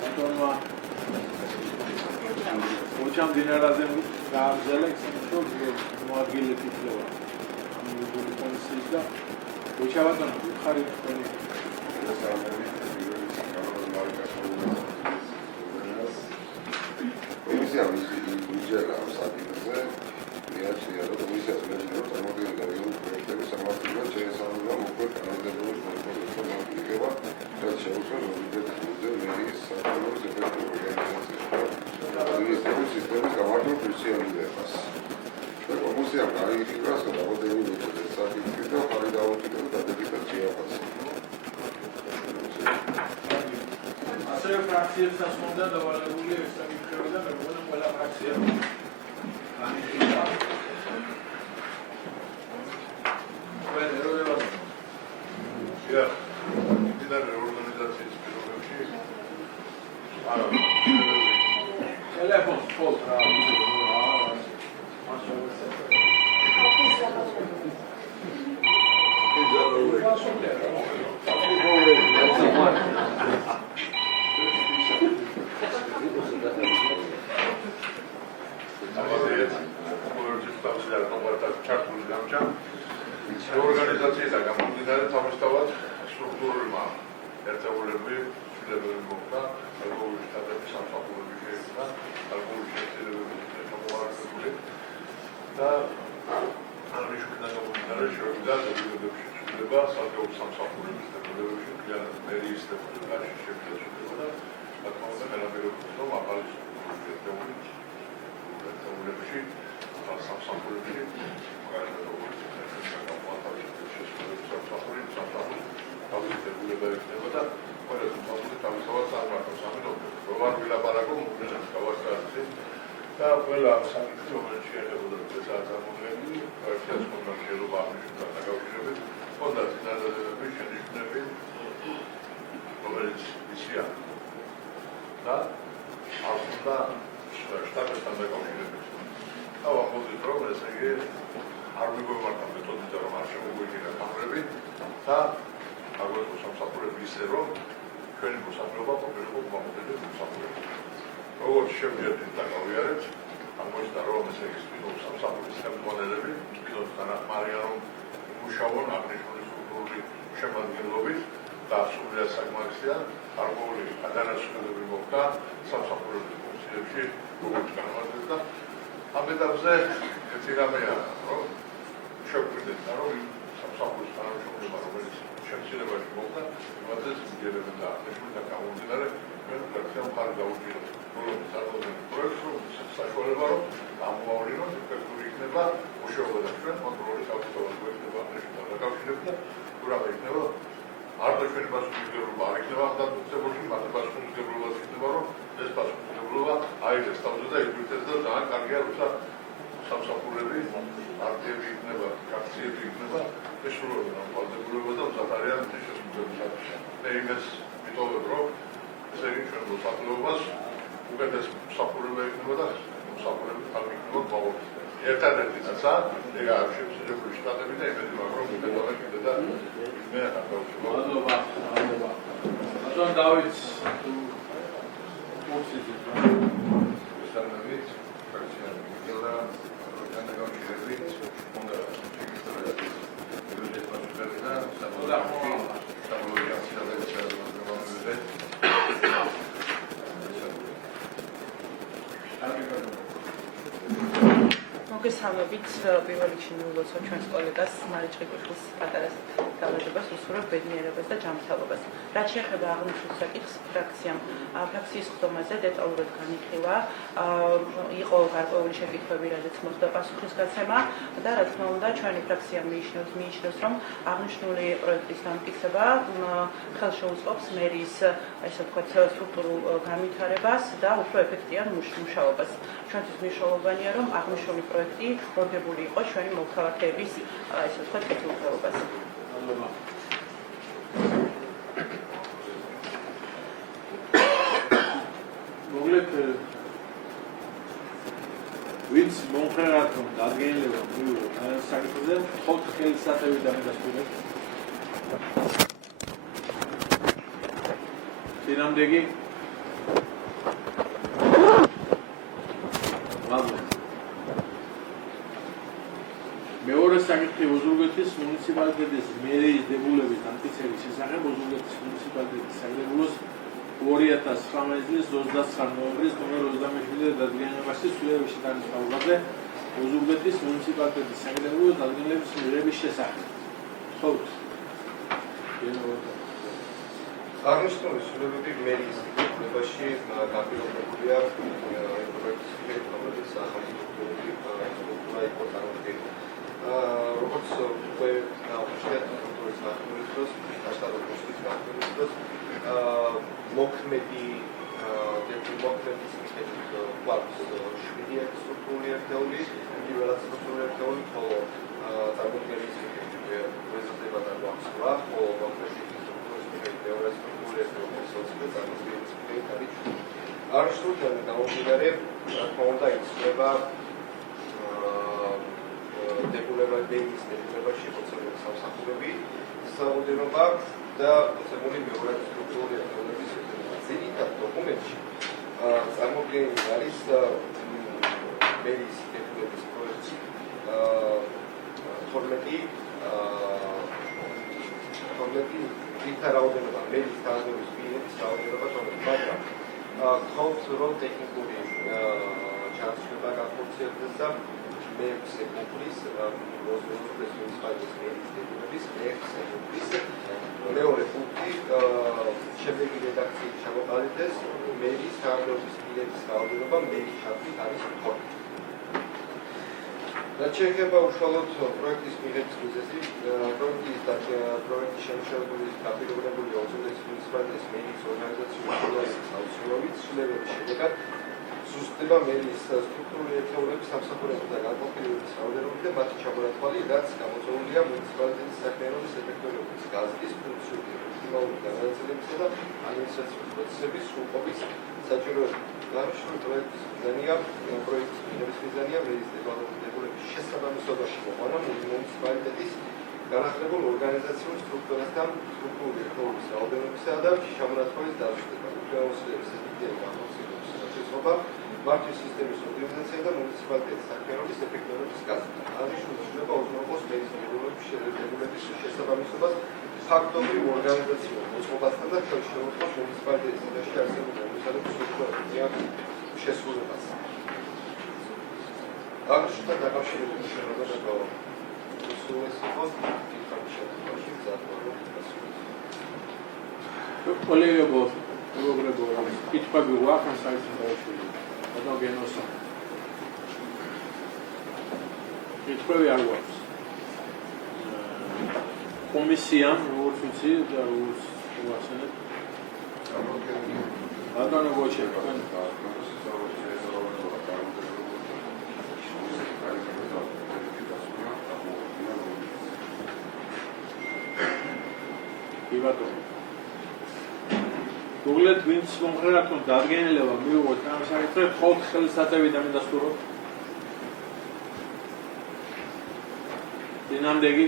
ბატონმა ოჩამ დინარაზე გააგზავნე ისე მოადგილე თითქოს ამ იურიდიული კომისიის და ოჩა ბატონო ხარი თქვენი Comisia Vigela Sapienza, Viaggi alla Comisia Vigela, Tramonti da Rio, per Samartino, c'è Sanula, un po' canale del Rosmo, che va, c'è un solo di Meris, Sanula, se per l'organizzazione, sistema Camargo, Cristiano de Paz. La Comisia Carifica, la Vodeni del Sapienza, Farida Otto, da Dedicazione a Paz. ასევე ფრაქციებსაც უნდა დავალებული ეს საკითხები და მე მგონი ყველა ფრაქცია განიხილვა. ყველა ეროვნება. Ja, მდინარე ორგანიზაციის პირობებში არა ტელეფონს ხოლ რა ორგანიზაციის და გამომდინარე თავისთავად სტრუქტურულმა ერთეულები ცვლილებები მოხდა ალკოჰოლის შეტანების სამსახურები შეიქმნა ალკოჰოლის შეტანებები შემოარსებული და ამის უკან გამომდინარე შევიდა ზოგიერთებში ცვლილება ალკოჰოლის სამსახურების თემებებში მთლიანად მერიის თემებში შეფასება და თქმა უნდა მერაბელობის რომ ახალი ერთეულებში სამსახურებში და ყველა საკითხი რომელიც შეეხებოდა წესად წარმოდგენილი პროექტის კონტროლერობა აღნიშნულთან დაკავშირებით ჰქონდა წინადადებები შენიშვნები რომელიც ისია და ახლა შტატთან დაკავშირებით და ვამბობთ რომ ესე იგი არ მიგვემართა მეთოდით რომ არ შემოგვიჭირა კამერები და აგრეთვე სამსახურები ისე რომ ჩვენი მოსახლეობა ყოფილიყო მომდევნო მოსახლეობა. როგორც შევძლებთ და გავიარეთ, აღმოჩნდა რომ ესე იგი სპინოფ სამსახურის ხელმძღვანელები თვითონ არიან რომ იმუშაონ აღნიშნული სტრუქტურული შემადგენლობით და სრულიად საკმარისია არგული ადანაშაულებები მოხდა სამსახურების ფუნქციებში როგორც განმარტეთ და ამ ეტაპზე ერთი რამეა რომ შევკვირდეთ და რომ სამსახურის თანამშრომლობა რომელიც შემცირებაში მოხდა იმათაც მიგებენ და აღნიშნული და გამომდინარე ჩვენ ფრაქციამ ხარი დაუჭირეთ პროგრამის წარმოქმნის პროექტს საშუალება რომ ამოავლინოთ ეფექტური იქნება მუშაობა და ჩვენ კონტროლის ავტომატურად იქნება აღნიშნული დაკავშირებით და ურავა იქნება არ და ჩვენი პასუხისმგებლობა არ იქნება ამ დაწესებულში მათ პასუხისმგებლობაც იქნება რომ ეს პასუხისმგებლობა აიღეს თავზე და იკვირდეს და ძალიან კარგია როცა სამსახურები არტიები იქნება ფრაქციები იქნება ეს სრულიად ამბავდებულება და მზადარიან შესაძლებლობებს მე იმას ვიტოვებ რომ ესე იგი ჩვენ მოსახლეობას უკეთეს მსახურება იქნება და მსახურები თავი იქნება ბავშვი ერთადერთი წასა ეგა შესაძლებელი შტატები და იმედი მაქვს რომ უკეთება კიდე და მე მადლობა ბატონ დავით კურსიზე Standardit, Frazione Vigela, Rotanda Gauchirevit, Onda Secretariat, Giuseppe Pasqualina, მოგესალმებით, პირველ რიგში მივულოცავ ჩვენს კოლეგას მარიჭი კუშკის პატარას განმარტებას უსურვებ ბედნიერებას და ჯანმრთელობას. რაც შეეხება აღნიშნულ საკითხს, ფრაქციის ხდომაზე დეტალურად განიხილა, იყო გარკვეული შეკითხვები, რაზეც მოხდა პასუხისგაცემა და რა თქმა უნდა, ჩვენი ფრაქცია მიიჩნევს, რომ აღნიშნული პროექტის დამტკიცება ხელშეუწყობს მერიის, ასე ვთქვათ, სტრუქტურულ განვითარებას და უფრო ეფექტიან მუშაობას. ჩვენთვის მნიშვნელოვანია, რომ აღნიშნული პროექტი მორგებული იყოს ჩვენი მოქალაქეების, ასე ვთქვათ, კეთილდღეობაზე. მადლობა. რომ დადგენილება მიიღო თანხმობის საკითხზე, ხოთ ხელისაწევიდან დასრულეთ. წინამდეგი მეორე საკითხი ოზურგეთის მუნიციპალიტეტის მერიის დებულების დამტკიცების შესახებ ოზურგეთის მუნიციპალიტეტის საკრებულოს 2019 წლის 29 ნოემბრის ნომერ 27-ზე დადგენილებაში სრულიად შეტანის კავშირზე ოზურგეთის მუნიციპალიტეტის საკრებულოს დადგენილების მიღების შესახებ. ხოთ. აღნიშნული სრულებები მერიის დებულებაში გაფორმებულია პროექტის მიერ, რომელიც სახელმწიფოური სტრუქტურა იყო წარმოდგენილი. როგორც უკვე დავუშვათ, სტრუქტურის განხილვის დროს, მასშტაბების განხილვის დროს, მოქმედის მიხედვით გვაქვს 7 სტრუქტურული ერთეული, პირველად სტრუქტურული ერთეული, ხოლო წარმოდგენის მიხედვით პრეზიდენტება და გვაქვს 8, ხოლო მოქმედის სტრუქტურის მიხედვით მეორე სტრუქტურული ერთეული, სოციალური წარმოდგენის მიხედვით არის 7. აღნიშნულიდან გამომდინარე, რა თქმა უნდა, იცვლება დებულებაში მოცემული სამსახურები, საუდენობა და მოცემული მეორე სტრუქტურული ერთეულების ძირითად დოკუმენტში წარმოდგენილი არის მერიის დებულების პროექტი 12 ძირითად რაოდენობა მერიის თანამდებობის პირების რაოდენობა 12, მაგრამ გქონს რომ ტექნიკური ჩანაცვლება განხორციელდეს და მეექვსე პუნქტის ოზურგეთის მუნიციპალიტეტის მერიის დებულების მეექვსე პუნქტის მეორე პუნქტი შემდეგი რედაქციით ჩამოყალიბდეს მერიის თანამდებობის პირების რაოდენობა მერის ჩათვლით არის 12. რაც შეეხება უშუალოდ პროექტის მიღების მიზეზი, პროექტის შემუშავებული დაპირობებული ოზურგეთის მუნიციპალიტეტის მერიის ორგანიზაციული სრულიარის აუცილებლობით ცვლილებების შედეგად სუსტდება მერიის სტრუქტურული ერთეულების სამსახურების და განყოფილების რაოდენობით და მათი ჩამონათვალი, რაც გამოწვეულია მუნიციპალიტეტის საქმიანობის ეფექტურობის, გაზრის ფუნქციური, ოპტიმალური განაწილებისა და ადმინისტრაციული პროცესების სრულყოფის საჭიროებით. აღნიშნული პროექტის მიზანია მერიის დებულების შესაბამისობაში მოყვანა მუნიციპალიტეტის განახლებულ ორგანიზაციულ სტრუქტურასთან სტრუქტურული ერთეულების რაოდენობისა და ჩამონათვალის დაზუსტება, უფლებამოსილების ეფექტიანი განხორციელების შესაძლებლობა, მართვის სისტემის ორგანიზაცია და მუნიციპალიტეტის საქმიანობის ეფექტურობის გაზრდა. აღნიშნული ცვლილება უზრუნველყოფს მერიის დებულების შესაბამისობას ფაქტობრივ ორგანიზაციულ მოწყობასთან და შეუწყობს მუნიციპალიტეტის წინაშე არსებულ მომუშავების სტრუქტურების შესრულებას. აღნიშნულთან დაკავშირებული შენობათა უსულეს იყო დიდხანს შემდგომში გზადვარო. კოლეგებო, კითხვები გვაქვს საერთოდ და გენოსა. კითხვები არ გვაქვს. კომისიამ როგორც ვიცი და როგორც ვახსენებ. ბატონო გოჩე, ბატონო. გუგლეთ ვინც კონკრეტულად დადგენილება მიიღოთ ამ საკითხზე, ხოთ ხელისაწევიდან დასრულოთ. წინამდეგი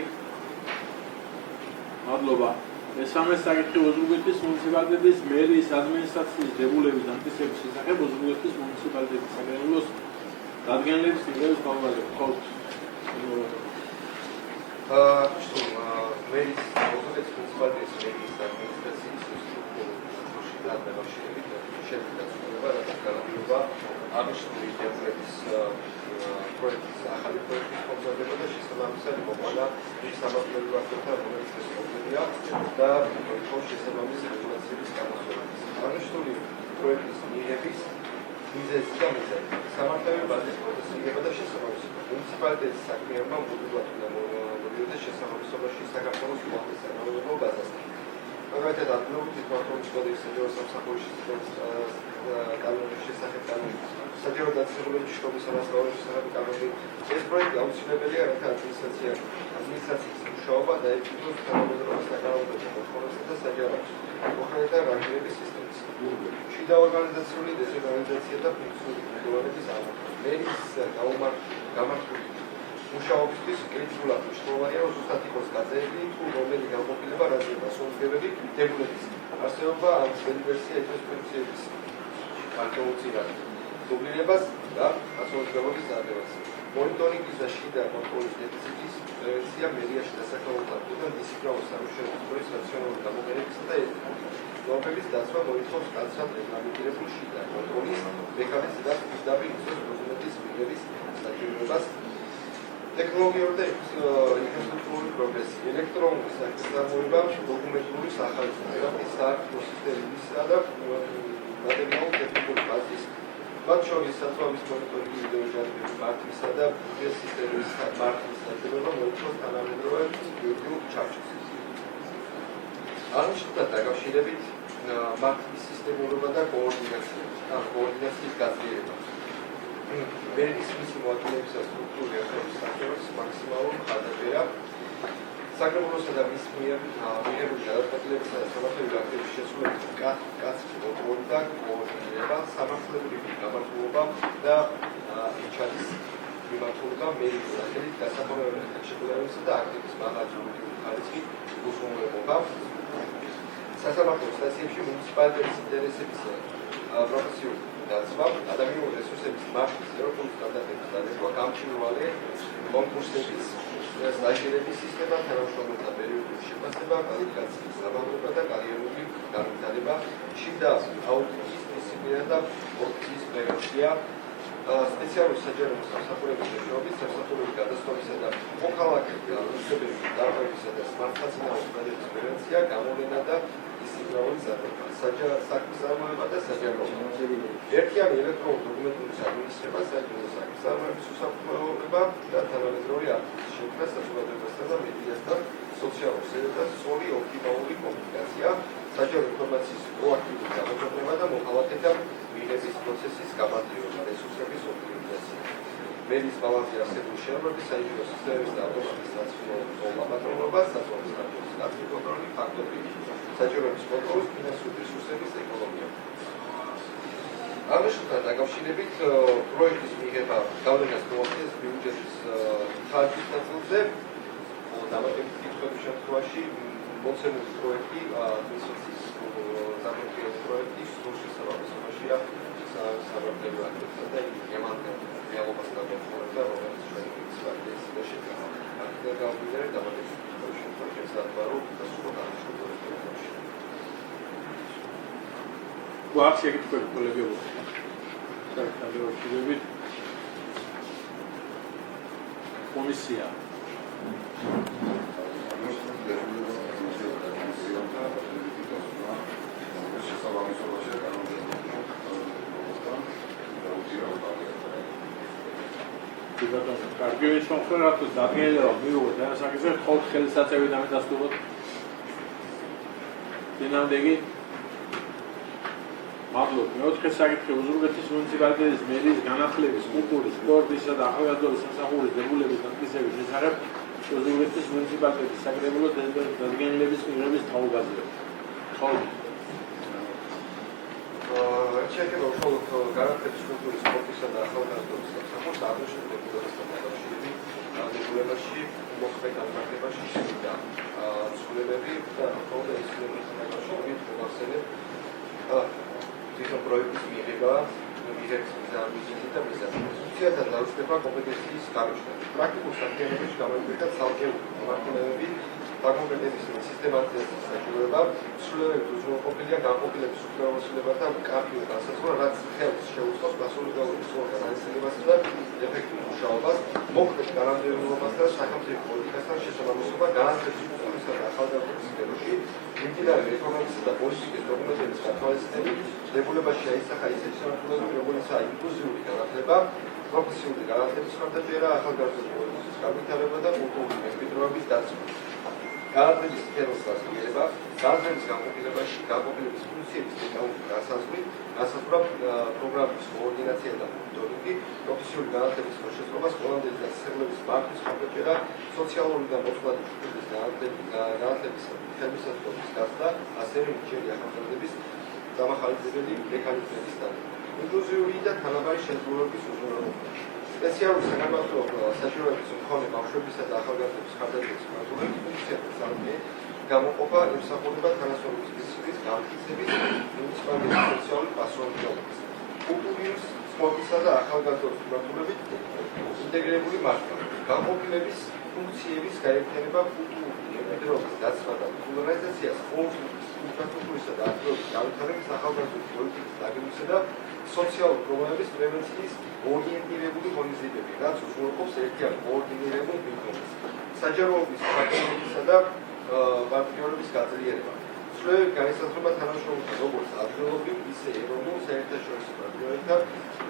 მადლობა. მესამე საკითხი ოზურგეთის მუნიციპალიტეტის მერიის ადმინისტრაციის დებულების დამტკიცების შესახებ ოზურგეთის მუნიციპალიტეტის საკრებულოს დადგენილების მიღების კავშირზე. ხოთ. მერიის ოზურგეთის მუნიციპალიტეტის მერიის ადმინისტრაციის სტრუქტურაში დაბანაშებით შედგება და განხილვა აღნიშნული დებულების პროექტის ახალი პროექტის მომზადება და შესაბამისად მოყვანა იმ სამართლებრივად რომელიც ესწრებია და მოითხოვს შესაბამისი რეგულაციების გამოცხადებას. აღნიშნული პროექტის მიღების მიზეზი და მიზანი სამართლებრივად პროცესირება და შესაბამისობა მუნიციპალიტეტის საქმიანობა მუდმივად უნდა მოდიოდეს შესაბამისობაში საქართველოს უახლეს თანამდებობ ბაზასთან. მაგალითად, ადგილობრივი მმართველობის კოდექსის საჯარო სამსახურის კანონის შესახებ საჯარო დაწესებულების შრომის სამსახურის შესახებ კანონი. ეს პროექტი აუცილებელია, რათა ადმინისტრაციის მუშაობა დაეფუძნოს თანამედროვე საკანონმდებლო მოთხოვნებასა და საჯაროს მოხელეთა რანგირების სისტემის. შიდა ორგანიზაციული დეცენტრალიზაცია და ფუნქციური რეგულირების აღმოჩენა. მერიის გამართული მუშაობისთვის კრიტიკულად მნიშვნელოვანია, რომ ზუსტად იყოს გაწეული თუ რომელი განყოფილება რაზეა სრულდებები დებულების არსებობა ან ძველი ვერსია იყოს ფუნქციების განხორციელებას, დუბლირებას და ასოციაციების დაგებას. მონიტორინგის და შიდა კონტროლის დეფიციტის პრევენცია მედიაში დასახელებულთა და დისციპლინარული სამუშაოების რაციონალური გამოყენებისა და ნორმების დაცვა მოითხოვს კაცად რეგლამენტირებულ შიდა კონტროლის მექანიზმს და პირდაპირ პროზენტის მიღების საჭიროებას. ტექნოლოგიური და ინფრასტრუქტურული პროგრესი, ელექტრონული საწარმოება, დოკუმენტური სახალხო საერთო სისტემისა და მატერიალურ-ტექნიკური ბაზის, მათ შორის საწვავის მონიტორინგი, ვიდეოჟანრების მართვისა და სისტემის მართვის საჭიროება მოითხოვს თანამედროვე იურიდიულ ჩარჩოს. აღნიშნულთან დაკავშირებით მართვის სისტემურობა და კოორდინაციის გაძლიერება. მერის მისი მოადგილეების და სტრუქტურული ერთობის სახელოს მაქსიმალური მხარდაჭერა საკრებულოსა და მის მიერ მიღებული გადაწყვეტილებისა და სამართლებრივი აქტების შესრულების კაცრი კონტროლი და კოორდინირება, სამართლებრივი გამართულება და ჩადის მიმართულება მერის სახელით გასაფორმებელთა შეგულებისა და აქტების მაღალი ჯურიდიული ხარისხის უზრუნველყოფა, სასამართლო სტაციებში მუნიციპალიტეტის ინტერესების პროფესიული დაცვა, ადამიანური რესურსების მარშვის ევროპული სტანდარტების დადება, გამჭვირვალე კონკურსების სტაჟირების სისტემა, თანამშრომელთა პერიოდული შეფასება, კვალიფიკაციის დამალულობა და კარიერული განვითარება, შიდა აუდიტის დისციპლინა და კორუფციის პრევენცია, სპეციალური საჯარო სამსახურების მეშვეობის, სამსახურების გადასვლისა და მოქალაქე რუსებების დარღვევისა და მართლმსაჯულების პრევენცია, გამოვლენა და დისციპლინარული ზარდობა, საქმესწარმოება და საჯაროობა. ერთიანი ელექტრონული დოკუმენტების ადმინისტრება, საჯარო საქმესწარმოების უსაფრთხოება და თანამედროვე აქტის შექმნა საზოგადოებასთან და მედიასთან, სოციალურ სერვერთან, სწორი ოპტიმალური კომუნიკაცია, საჯარო ინფორმაციის პროაქტიული გამოქვეყნება და მოქალაქეთა მიღების პროცესის გამარტივება, რესურსების ოპტიმიზაცია. მერის ბალანსი არსებული შენობების საინჟინრო სისტემების და ავტომატიზაციის საცხოვრებელ ლაბორატორიულობა, საწვავის კანონების კადრი კონტროლი, ფაქტორები, საჭიროების კონტროლის, ფინანსური რესურსების ეკონომია. აღნიშნულთან დაკავშირებით პროექტის მიღება გავლენას მოახდენს ბიუჯეტის ხარჯის ნაწილზე, დამატებითი კითხვების შემთხვევაში მოცემული პროექტი, ადმინისტრაციის სამართლის პროექტი, სრულ შესაბამისობაშია სამართლებრივ აქტებსა და იმანთან რეალობასთან დამოკიდებულება, რომელიც ჩვენი მუნიციპალიტეტის და შექმნა. აქედან გამომდინარე დამატებითი კითხვების შემთხვევაში ესაა რომ დასრულდა აღნიშნულ პროექტებში. გვაქვს შეკითხვები კოლეგებო. საერთოდ შევიდებით კომისია. კარგი შემოხერათ დადგენილება მიიღოთ და საკითხი ხოლმე ხელისაწევი და მეტასტუროთ. დინამდეგი მადლობ. მეოთხე საკითხი უზურგეთის მუნიციპალიტეტის მერის განათლების, კულტურის, სპორტისა და ახალგაზრდობის სამსახურის დებულების დამტკიცების შესახებ უზურგეთის მუნიციპალიტეტის საკრებულო დადგენილების მიღების თაობაზე. ხოლმე შეეხება უშუალოდ განათლების, კულტურის, სპორტისა და ახალგაზრდობის სამსახურს აღნიშნულ დებულებასთან დაკავშირებით დებულებაში მოხდა განმარტებაში შევიდა ცვლილებები და ხოლმე ეს ცვლილებებთან დაკავშირებით მოგახსენებ თვითონ პროექტის მიღება, მიღების მიზანი და მიზანი. სუციათა დაუშვება კომპეტენციის განუშვა. პრაქტიკულ საქმიანობაში გამოიყენება ცალკეული მმართველები, დაკომპეტენციის სისტემატიზაციის საჭიროება, ცვლილებების უზრუნველყოფილია განყოფილების უფლებასა და კაფეო განსაზღვრა, რაც ხელს შეუწყობს მასწავლებლობის ორგანიზაციასა და ეფექტურ მუშაობას, მოხდეს განმარტებულობას და სახელმწიფო პოლიტიკასთან შესაბამისობა განათლების, კულტურისა და ახალგაზრდობის სფეროში, მიმდინარე რეფორმებისა და პოლიტიკის დოკუმენტების გათვალისწინებით, დებულებაში აისახა ისეთი სამართლებები, როგორიცაა ინკლუზიური განათლება, პროფესიული განათლების მხარდაჭერა, ახალგაზრდობის პოლიტიკის განვითარება და კულტურული მემკვიდრეობის დაცვა. განათლების სფეროს გასაგებია, განათლების განყოფილებაში განყოფილების ფუნქციების დეტალური განსაზღვრა, პროგრამის კოორდინაცია და მონიტორინგი, პროფესიული განათლების შესრულება, სკოლამდელი დასაწყისებლების მართვის მხარდაჭერა, სოციალური და მოწყვლადი ჯგუფების განათლების ხელმისაწვდომის გასწრა, ასევე ნიჭიერი ახალგაზრდების დამახალისებელი მექანიზმების დადგენა. ინკლუზიური და თანაბარი შესრულების უზრუნველყოფა. სპეციალური საქართველოს საჭიროების მქონე ბავშვებისა და ახალგაზრდების ხარდაჭერის მიმართულებით ფუნქციათა სამყარო გამოყოფა ემსახურება თანასწორობის პრინციპის განმტკიცების მუნიციპალიტეტის სოციალური პასუხისმგებლობის. კულტურის, სპორტისა და ახალგაზრდობის მიმართულებით ინტეგრირებული მარშრუტი. განყოფილების ფუნქციების გაერთიანება კულტურული მემკვიდრეობის დაცვა და პოპულარიზაციას, ინფრასტრუქტურისა და ადგილობის განვითარების, ახალგაზრდობის პოლიტიკის დაგეგმვისა და სოციალური პრობლემების პრევენციის ორიენტირებული ღონისძიებები, რაც უზრუნველყოფს ერთიან კოორდინირებულ მიდგომას. საჯაროობის პარტნიორობისა და პარტნიორობის გაძლიერება. სრულიად განისაზღვრება თანამშრომლობა როგორც ადგილობრივ, ისე ეროვნულ საერთაშორისო პარტნიორებთან,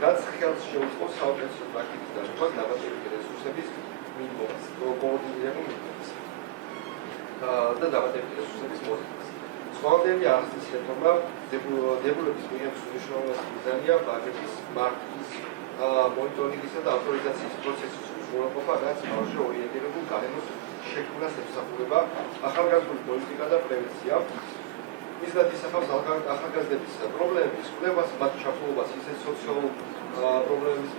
რაც ხელს შეუწყობს საუკეთესო პრაქტიკის დაშობას დაბადებითი რესურსების მიდგომას, კოორდინირებულ მიდგომას და დაბადებითი რესურსების მოზიდვას. სხვადასხვა აღსნის რეფორმა დებულების მიერ მნიშვნელოვანი მიზანია ბაგების მართვის მონიტორინგისა და ავტორიზაციის პროცესის უზრუნველყოფა, რაც ბავშვზე ორიენტირებულ გარემოს შექმნას ემსახურება, ახალგაზრდული პოლიტიკა და პრევენცია. მიზნად ისახავს ახალგაზრდების პრობლემების კვლევას, მათ ჩართულობას ისეთ სოციალურ პრობლემების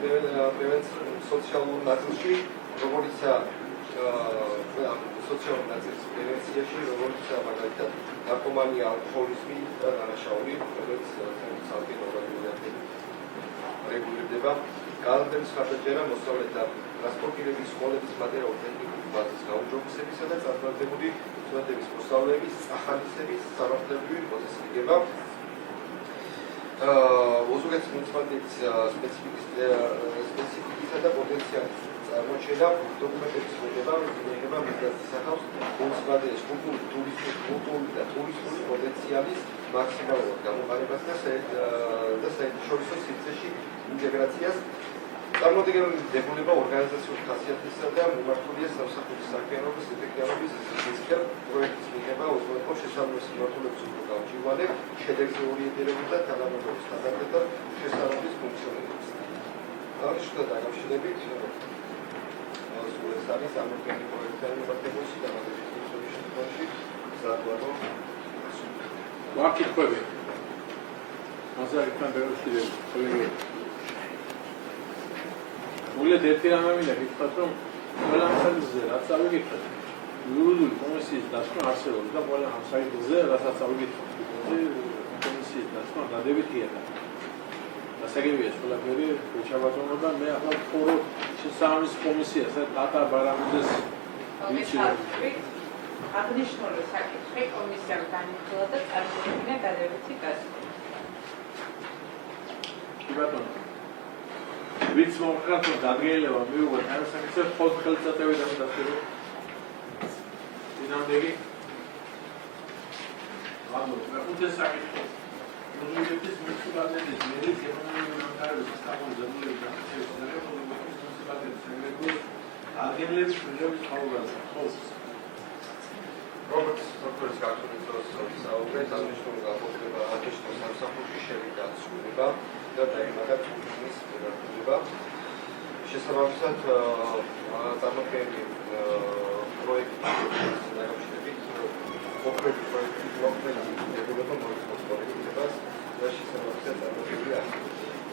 სოციალურ ნაწილში, როგორიცაა სოციალურ ნაწილის პრევენციაში, როგორიცაა მაგალითად ნარკომანია, ალკოჰოლიზმი და დანაშაული, რომელიც ცალკე რეგულირდება. განათლების ხარჯაჭერა, მოსწავლეთა ტრანსპორტირების, სკოლების მატერიალურ-ტექნიკური ბაზის გაუმჯობესებისა და წარმატებული სტუდენტების მოსწავლეების წახალისების სამართლებრივი პროცესირება. ოზურგეთის მუნიციპალიტეტის სპეციფიკისა და პოტენციალის წარმოჩენა, დოკუმენტების მოდება, მიიღება მიზნად ისახავს მუნიციპალიტეტის კულტურული და ტურისტული პოტენციალის მაქსიმალურად გამოყენებას და საერთაშორისო სივრცეში ინტეგრაციას. წარმოდგენილი დებულება ორგანიზაციული ხასიათისა და მიმართულია სამსახურის საქმიანობის ეფექტიანობის ზრდისკენ პროექტის მიღება უზრუნველყოფს შესაბამის მიმართულების უფრო გამჭვირვალე, შედეგზე ორიენტირებულ და თანამედროვე სტანდარტებთან შესაბამის ფუნქციონირებას. აღნიშნულთან დაკავშირებით ეს არის წარმოდგენილი პროექტების მიმართულებით და მაგალითად შემთხვევაში საადვოკატო ვაკითხები. მასალიდან ბევრი კოლეგები მოგლეთ ერთი რამე მინდა გითხრათ, რომ ყველა საკითხზე რაც ავიკითხეთ, იურიდიული კომისიის დასკვნა არსებობს და ყველა ამ საკითხზე რასაც ავიკითხეთ, კომისიის დასკვნა დადებითია და დასაგებია ყველაფერი ჩაბატონო და მე ახლა ვთხოვ შესაბამის კომისიას და დატა ბარამიძეს ვიცით აღნიშნული საკითხი კომისიამ განიხილა და წარმოადგინა დადებითი დასკვნა. კი ბატონო. ვიც მომხრათ რომ დადგენილება მიუღოთ ამ საკითხზე მხოლოდ ხელწაწევიდან დასწრება. დინამდეგი. ანუ მეხუთე საკითხი. მოზურგეთის მუნიციპალიტეტის მერის ეკონომიკური განვითარების სახელმწიფო განხილვის მუნიციპალიტეტის მერიის აღგენლების მიღების ხალხზე. როგორც პროკურორის გაქრობის დროს საუბრეთ, აღნიშნული განყოფილება აღნიშნულ სამსახურში შევიდა ცვლილება და დაემატა ტურიზმის მიმართულება. შესაბამისად, წარმოქმნილი პროექტის დაკავშირებით კონკრეტული პროექტის მოქმედი დებულება მოიცავს პოლიტიკას და შესაბამისად წარმოქმნილი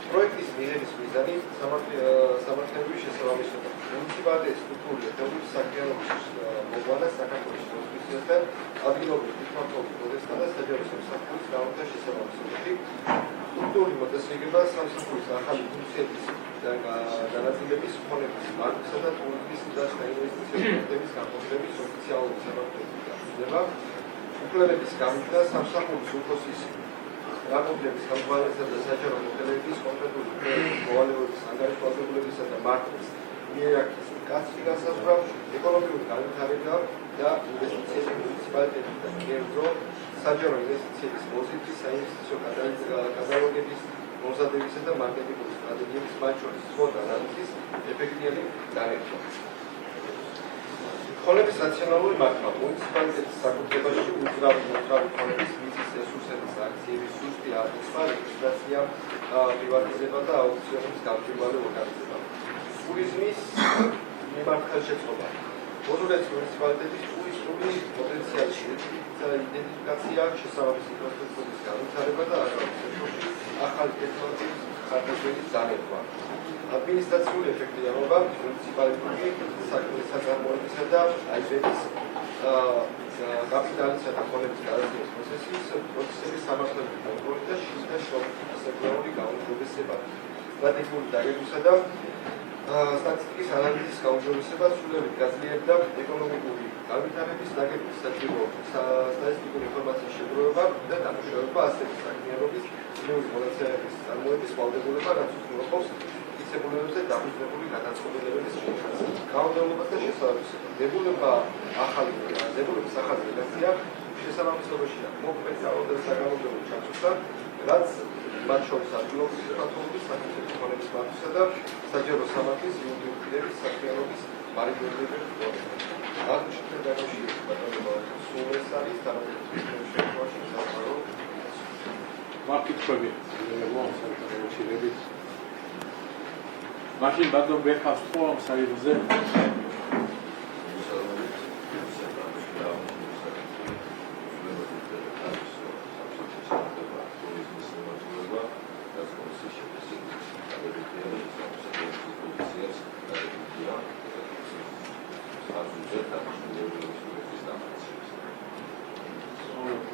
პროექტის მიღების მიზანი სამართლებრივი შესაბამისობა. მუნიციპალიტეტის სტრუქტურული ეთნიკური საქმიანობის მოყვანა საქართველოს კონსტიტუციასთან, ადგილობრივი თვითმმართველობის კოდექსთან და საჯარო სამსახურის განვითარების შესაბამისობაში. სტრუქტურული მოწესრიგება სამსახურის ახალი ფუნქციების განაწილების ხონების მარკისა და ტურიზმის და საინვესტიციო განყოფილების ოფიციალური სამართლებრივი გაფუძნება, უფლებების გამიჯდა სამსახურის უფროსის განყოფილების ხელმძღვანელისა და საჯარო მოხელეების კონკრეტული მოვალეობის ანგარიშვალდებულებისა და მართვის იერარქიის მკაცრი განსაზღვრა, ეკონომიკური განვითარება და ინვესტიციების მუნიციპალიტეტის და კერძო საჯარო ინვესტიციების მოზიდვის, საინვესტიციო კატალოგების მომზადებისა და მარკეტინგის სტრატეგიების მათ შორის სხვა ანალიზის ეფექტიანი დანერგვა. ხონების რაციონალური მართვა მუნიციპალიტეტის საკუთრებაში უძრავი ხონების მიწის რესურსების აქციების სუსტი აღება, რეგისტრაცია, პრივატიზება და აუქციონების გამჭვირვალე ორგანიზება. ტურიზმის მიმართ ხელშეწყობა. ოზურგეთის მუნიციპალიტეტის ტურისტული პოტენციალის იდენტიფიკაცია, შესაბამის ინფრასტრუქტურის განვითარება და ახალი ტექნოლოგიების ხარჯების დანერგვა. ადმინისტრაციული ეფექტიანობა მუნიციპალიტეტი საწარმოებისა და აიზების კაპიტალისა და ფონდების გადაცემის პროცესების სამართლებრივი კონტროლი და შიდა შრომისმსაჯულოვანი გაუმჯობესება, სტრატეგიული დაგეგმვისა და სტატისტიკის ანალიზის გაუმჯობესება, სრულებით გაძლიერდა ეკონომიკური განვითარების დაგეგმვის საჭიროება, სტატისტიკური ინფორმაციის შეგროვება და დამუშავება, ასეთი საქმიანობის წლიური მონაცემების წარმოების ვალდებულება, რაც უზრუნველყოფს მტკიცებულებებზე დაფუძნებული გადაწყვეტილებების შეფასებას. გაუმჯობესებას და შესაბამისად დებულების ახალი რედაქცია შესაბამისობაში მოქმედ რაოდენობის საგამოძიებო ჩათვლისა, რაც მათ შორის ადგილობრივი პლატფორმის სახელმწიფო ფონდების მართვისა და საჯარო სამართლის იურიდიული საქმიანობის მარიგრირებების პროცესს. აღნიშნულ დაკავშირებით ბატონო სულ ეს არის დამოკიდებული შემთხვევაში საზღვაო მაკითხები საკითხებით. მაშინ ბატონ ბექას თხოვამ საერთზე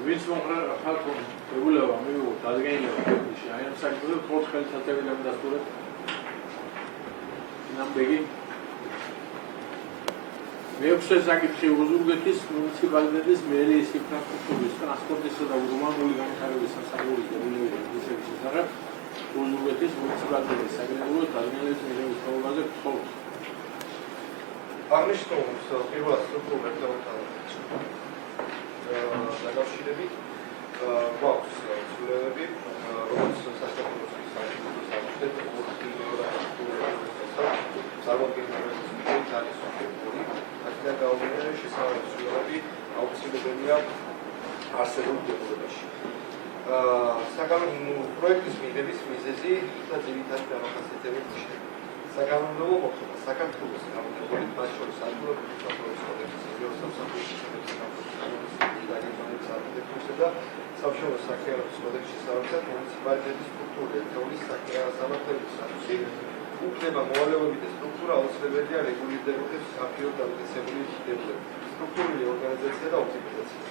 ვინც ხალხო ეგულება მიიღო დადგენილება ფაქტში აი ამ საკითხზე თქო ხელისაწევებიდან დასტურებ ნამბეგი მეექვსე საკითხი უზურგეთის მუნიციპალიტეტის მერიის ინფრასტრუქტურის ტრანსპორტისა და ურბანული განვითარების სასწავლებლის რეგულირების შესახებ უზურგეთის მუნიციპალიტეტის საგრეგულო დადგენილების მიღების პრობლემაზე გთხოვთ. აღნიშნულ პირველ სტრუქტურებთან დაკავშირებით გვაქვს ცვლილებები, როგორც სასწავლებლის აუცილებელია არსებულ დებულებაში. პროექტის მიღების მიზეზი და ძირითადი დამახასიათებლები შედგება. საკანონმდებლო მოხდება საქართველოს გამოდებული მათ შორის ადგილობრივი საფრთხის კოდექსის და სამშობლო საქმიანობის კოდექსის შესაბამისად მუნიციპალიტეტის სტრუქტურული ერთეულის სამართლებრივი სტატუსი უფლება მოვალეობები და სტრუქტურა აუცილებელია რეგულირებდეს საფიო დამტკიცებული დებულებით. სტრუქტურული ორგანიზაცია და ოპტიმიზაცია.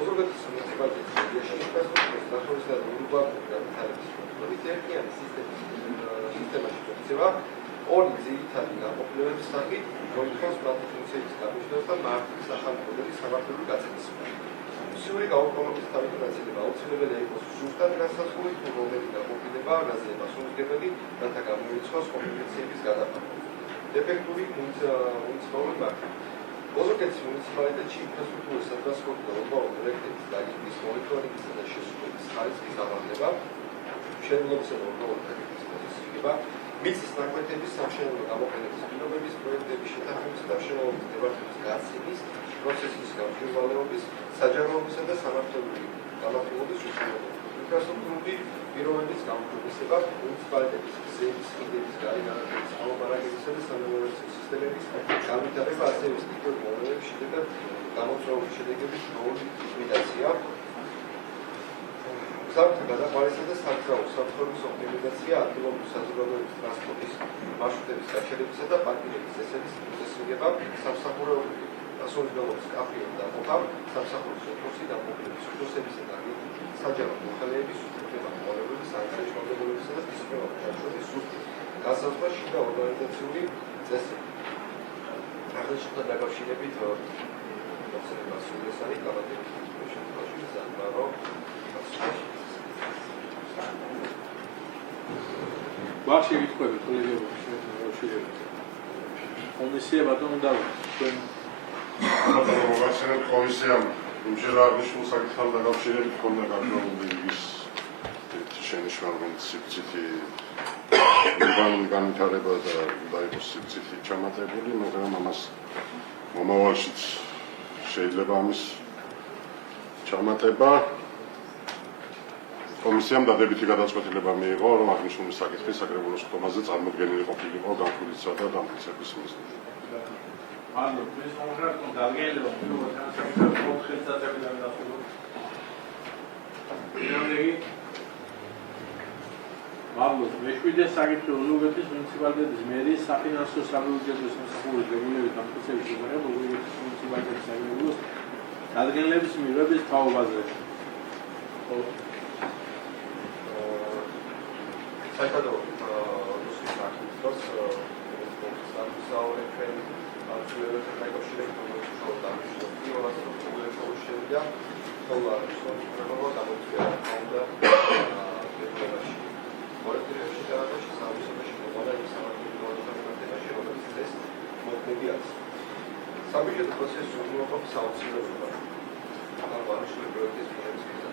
ოზურგეთის მუნიციპალიტეტის ინფრასტრუქტურის დახურვისა და ურბანული განვითარების პროექტით ერთიანი სისტემაში მოქცევა ორი ძირითადი გამოყენების სახით, მოითხოვს მათი ფუნქციების გამიშნებას და მართვის ახალი მოდელის სამართლებრივი გაწესება. მუსიური გაურკვევლობის თავის გაცილება აუცილებელია იყოს ზუსტად განსაზღვრული თუ რომელი გამოყენება რაზეა პასუხისმგებელი, რათა გამოიწვიოს კომპეტენციების გადაფასება. ეფექტური მუნიციპალური მართვის. ოზურგეთის მუნიციპალიტეტში ინფრასტრუქტურის სატრანსპორტო და ურბანული პროექტების დაგეგმვის, მონიტორინგისა და შესრულების ხარისხის აღარება, მშენებლობისა და ურბანული პროექტების პროცესირება, მიწის ნაკვეთების სამშენებლო გამოყენების პირობების პროექტების შეთანხმების და მშენებლობის დეპარტამენტის გაცემის პროცესის გამჭვირვალეობის, საჯაროობისა და სამართლებრივი განმარტებობის უზრუნველყოფა. ინფრასტრუქტურული პირობების გაუმჯობესება, მუნიციპალიტეტის გზების, ხიდების, გარეგანათების, წყალმომარაგებისა და სანაპირო სისტემების განვითარება, ასევე სტიქიურ მოვლენების შედეგად გამოწვეული შედეგების დროული ლიკვიდაცია, გზათა გადაყვანისა და საგზაო სამსხურების ოპტიმიზაცია, ადგილობრივი საზოგადოების ტრანსპორტის მარშრუტების გაჩერებისა და პარკინგების წესების პროცესირება, სამსახურეობრივი დასასრულობის კაფეების დაყოფა, სამსახურის რესურსი დამოუკიდებლობის რესურსებისა და საჯარო მოხელეების უფლება მოვალეობის, საერთაშორისო და დისციპლინარული ჩართვების სუსტი განსაზღვრა შიდა ორგანიზაციული წესები. აღნიშნულთან დაკავშირებით მოცემება სულ ეს არის კაბატების შემთხვევაში ზანბარო ბაში ვიტყვები კოლეგებო კომისია ბატონო და ჩვენ მოგახსენებთ კომისიამ იმჟერა აღნიშნულ საკითხთან დაკავშირებით ჰქონდა გარკვეული ის შენიშვნა, რომელიც სიკვცითი ურბანული განვითარება და უნდა იყოს სიკვცითი ჩამატებული, მაგრამ ამას მომავალშიც შეიძლება ამის ჩამატება. კომისიამ დადებითი გადაწყვეტილება მიიღო, რომ აღნიშნული საკითხი საკრებულო სხდომაზე წარმოდგენილი ყოფილიყო განხილვისა და დამტკიცების მიზნით. ანუ ეს კონკრეტულ დადგენილება საკითხი ხელსაწყოებიდან დასრულდა. მადლობთ. მეშვიდე საკითხი ოზურგეთის მუნიციპალიტეტის მერის საფინანსო საბიუჯეტო სამსახურის რეგულირების დამტკიცების შესახებ ოზურგეთის მუნიციპალიტეტის საკრებულოს დადგენილების მიღების თაობაზე. საერთოდ რუსეთის აქტივისტებს სამსახურებთან აღწევებთან დაკავშირებით მოიხსნა დამუშავება პირველად პრობლემები შევიდა ხოლო პრობლემა გამოიწვია უნდა დეპლომატიაში მორეთერში დააჭერა სამსახურში მოვალე სამართლებრივი შენობების ეს მოქმედი არის საბიუჯეტო პროცესის უზრუნველყოფის საოცრებობა აღარ პროექტის ფინანსირება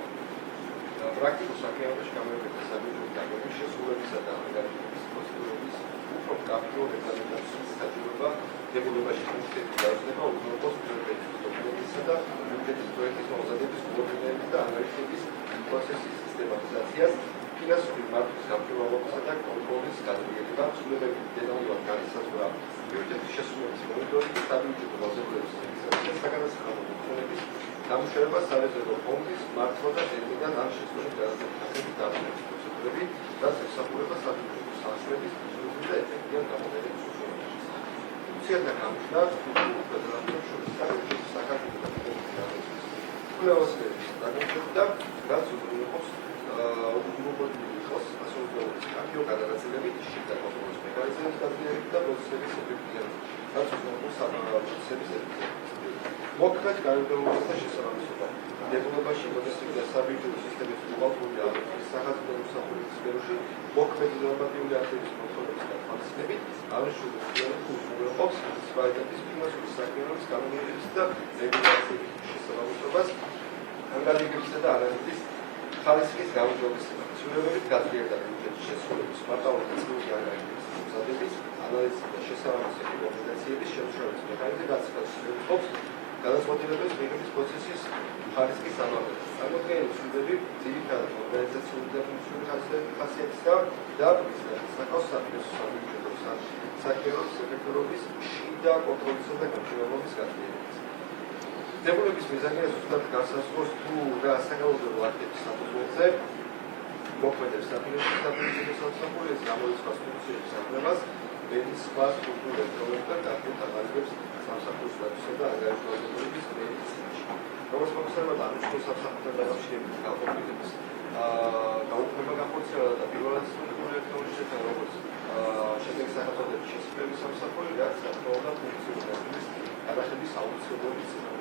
პრაქტიკულ საქმიანობაში გამოიყენება საბიუჯეტო დაგეგმვის შესრულებისა და ანგარიშების პროცედურების უფრო კაფეო რეგლამენტაციის საჭიროება დებულებაში ფუნქციების გაუწევა უზრუნველყოფს პროექტის დოკუმენტისა და ბიუჯეტის პროექტის მომზადების კოორდინირების და ანგარიშების პროცესის სისტემატიზაციას ფინანსური მართვის გამჭვირვალობისა და კონტროლის გადაგება ცვლილებების დეტალურად განისაზღვრა ბიუჯეტის შესრულების მონიტორინგი საბიუჯეტო მოძებნების რეგისტრაცია საგანმანათლებლო ფუნქციების დამუშავება სარეზერვო ფონდის მართვა და ტერმინიდან ან შესწორების გადაწყვეტილების დადგენის პროცედურები, რაც ემსახურება საბიუჯეტო საშუალების ფიზიკური და ეფექტიან გამოყენების უზრუნველყოფას. ფუნქციათა გამოჩნდა სტრუქტურულ ფედერაციებს შორის საბიუჯეტო საქართველოს კვლევას დაგეგმდა, რაც უზრუნველყოფს ასოციაციის კაფეო გადაწყვეტილებით შიდა კონტროლის მექანიზმის დადგენილებით და პროცესების ეფექტიანობას, რაც უზრუნველყოფს პროცესების ეფექტიანობას. მოქმედ განვითარებასთან შესაბამისობა. დებულებაში მოდესტილი საბიუჯეტო სისტემის ბუღალტერული აღების სახელმწიფო სამსახურების სფეროში მოქმედი ნორმატიული აქტების მოხდომის გათვალისწინებით აღნიშნული სფეროში უზრუნველყოფს მუნიციპალიტეტის ფინანსური საქმიანობის კანონიერების და რეგულაციების შესაბამისობას ანგარიშებისა და ანალიზის ხარისხის გამოდების ცვლილებებით გაძლიერდა ბიუჯეტის შესრულების მარტივად წლიური ანგარიშების მომზადების ანალიზის და შესაბამისი რეკომენდაციების შემუშავების მექანიზმი გაცილებით გადაწყვეტილების მიღების პროცესის ხარისხის ამაღლებას. წარმოქმნილი ცვლილებები ძირითადად ორგანიზაციული და ფუნქციური ხასიათისა და საკავს საფინანსო საბიუჯეტო საქმიანობის ეფექტურობის შიდა კონტროლისა და გამჭვირვალობის გაცილებას. დებულების მიზანია ზუსტად განსაზღვროს თუ რა საკანონმდებლო აქტების საფუძველზე მოქმედებს საფინანსო საბიუჯეტო სამსახური ეს გამოიცხადოს ფუნქციების აღებას მერის სხვა სტრუქტურებთან და დაგეგმებს სამსახურის დაცვისა და ანგარიშვალდებულების მედიცინაში. როგორც მოგხსენებათ, აღნიშნულ სამსახურთან დაკავშირებით განყოფილების გაუქმება განხორციელდა და პირველად სტრუქტურული ელექტრონული როგორც შედეგი სახელმწიფოების შესწავლების სამსახური, რაც საკმაოდ ფუნქციონალიზმის გადახების აუცილებელი ცნებაა.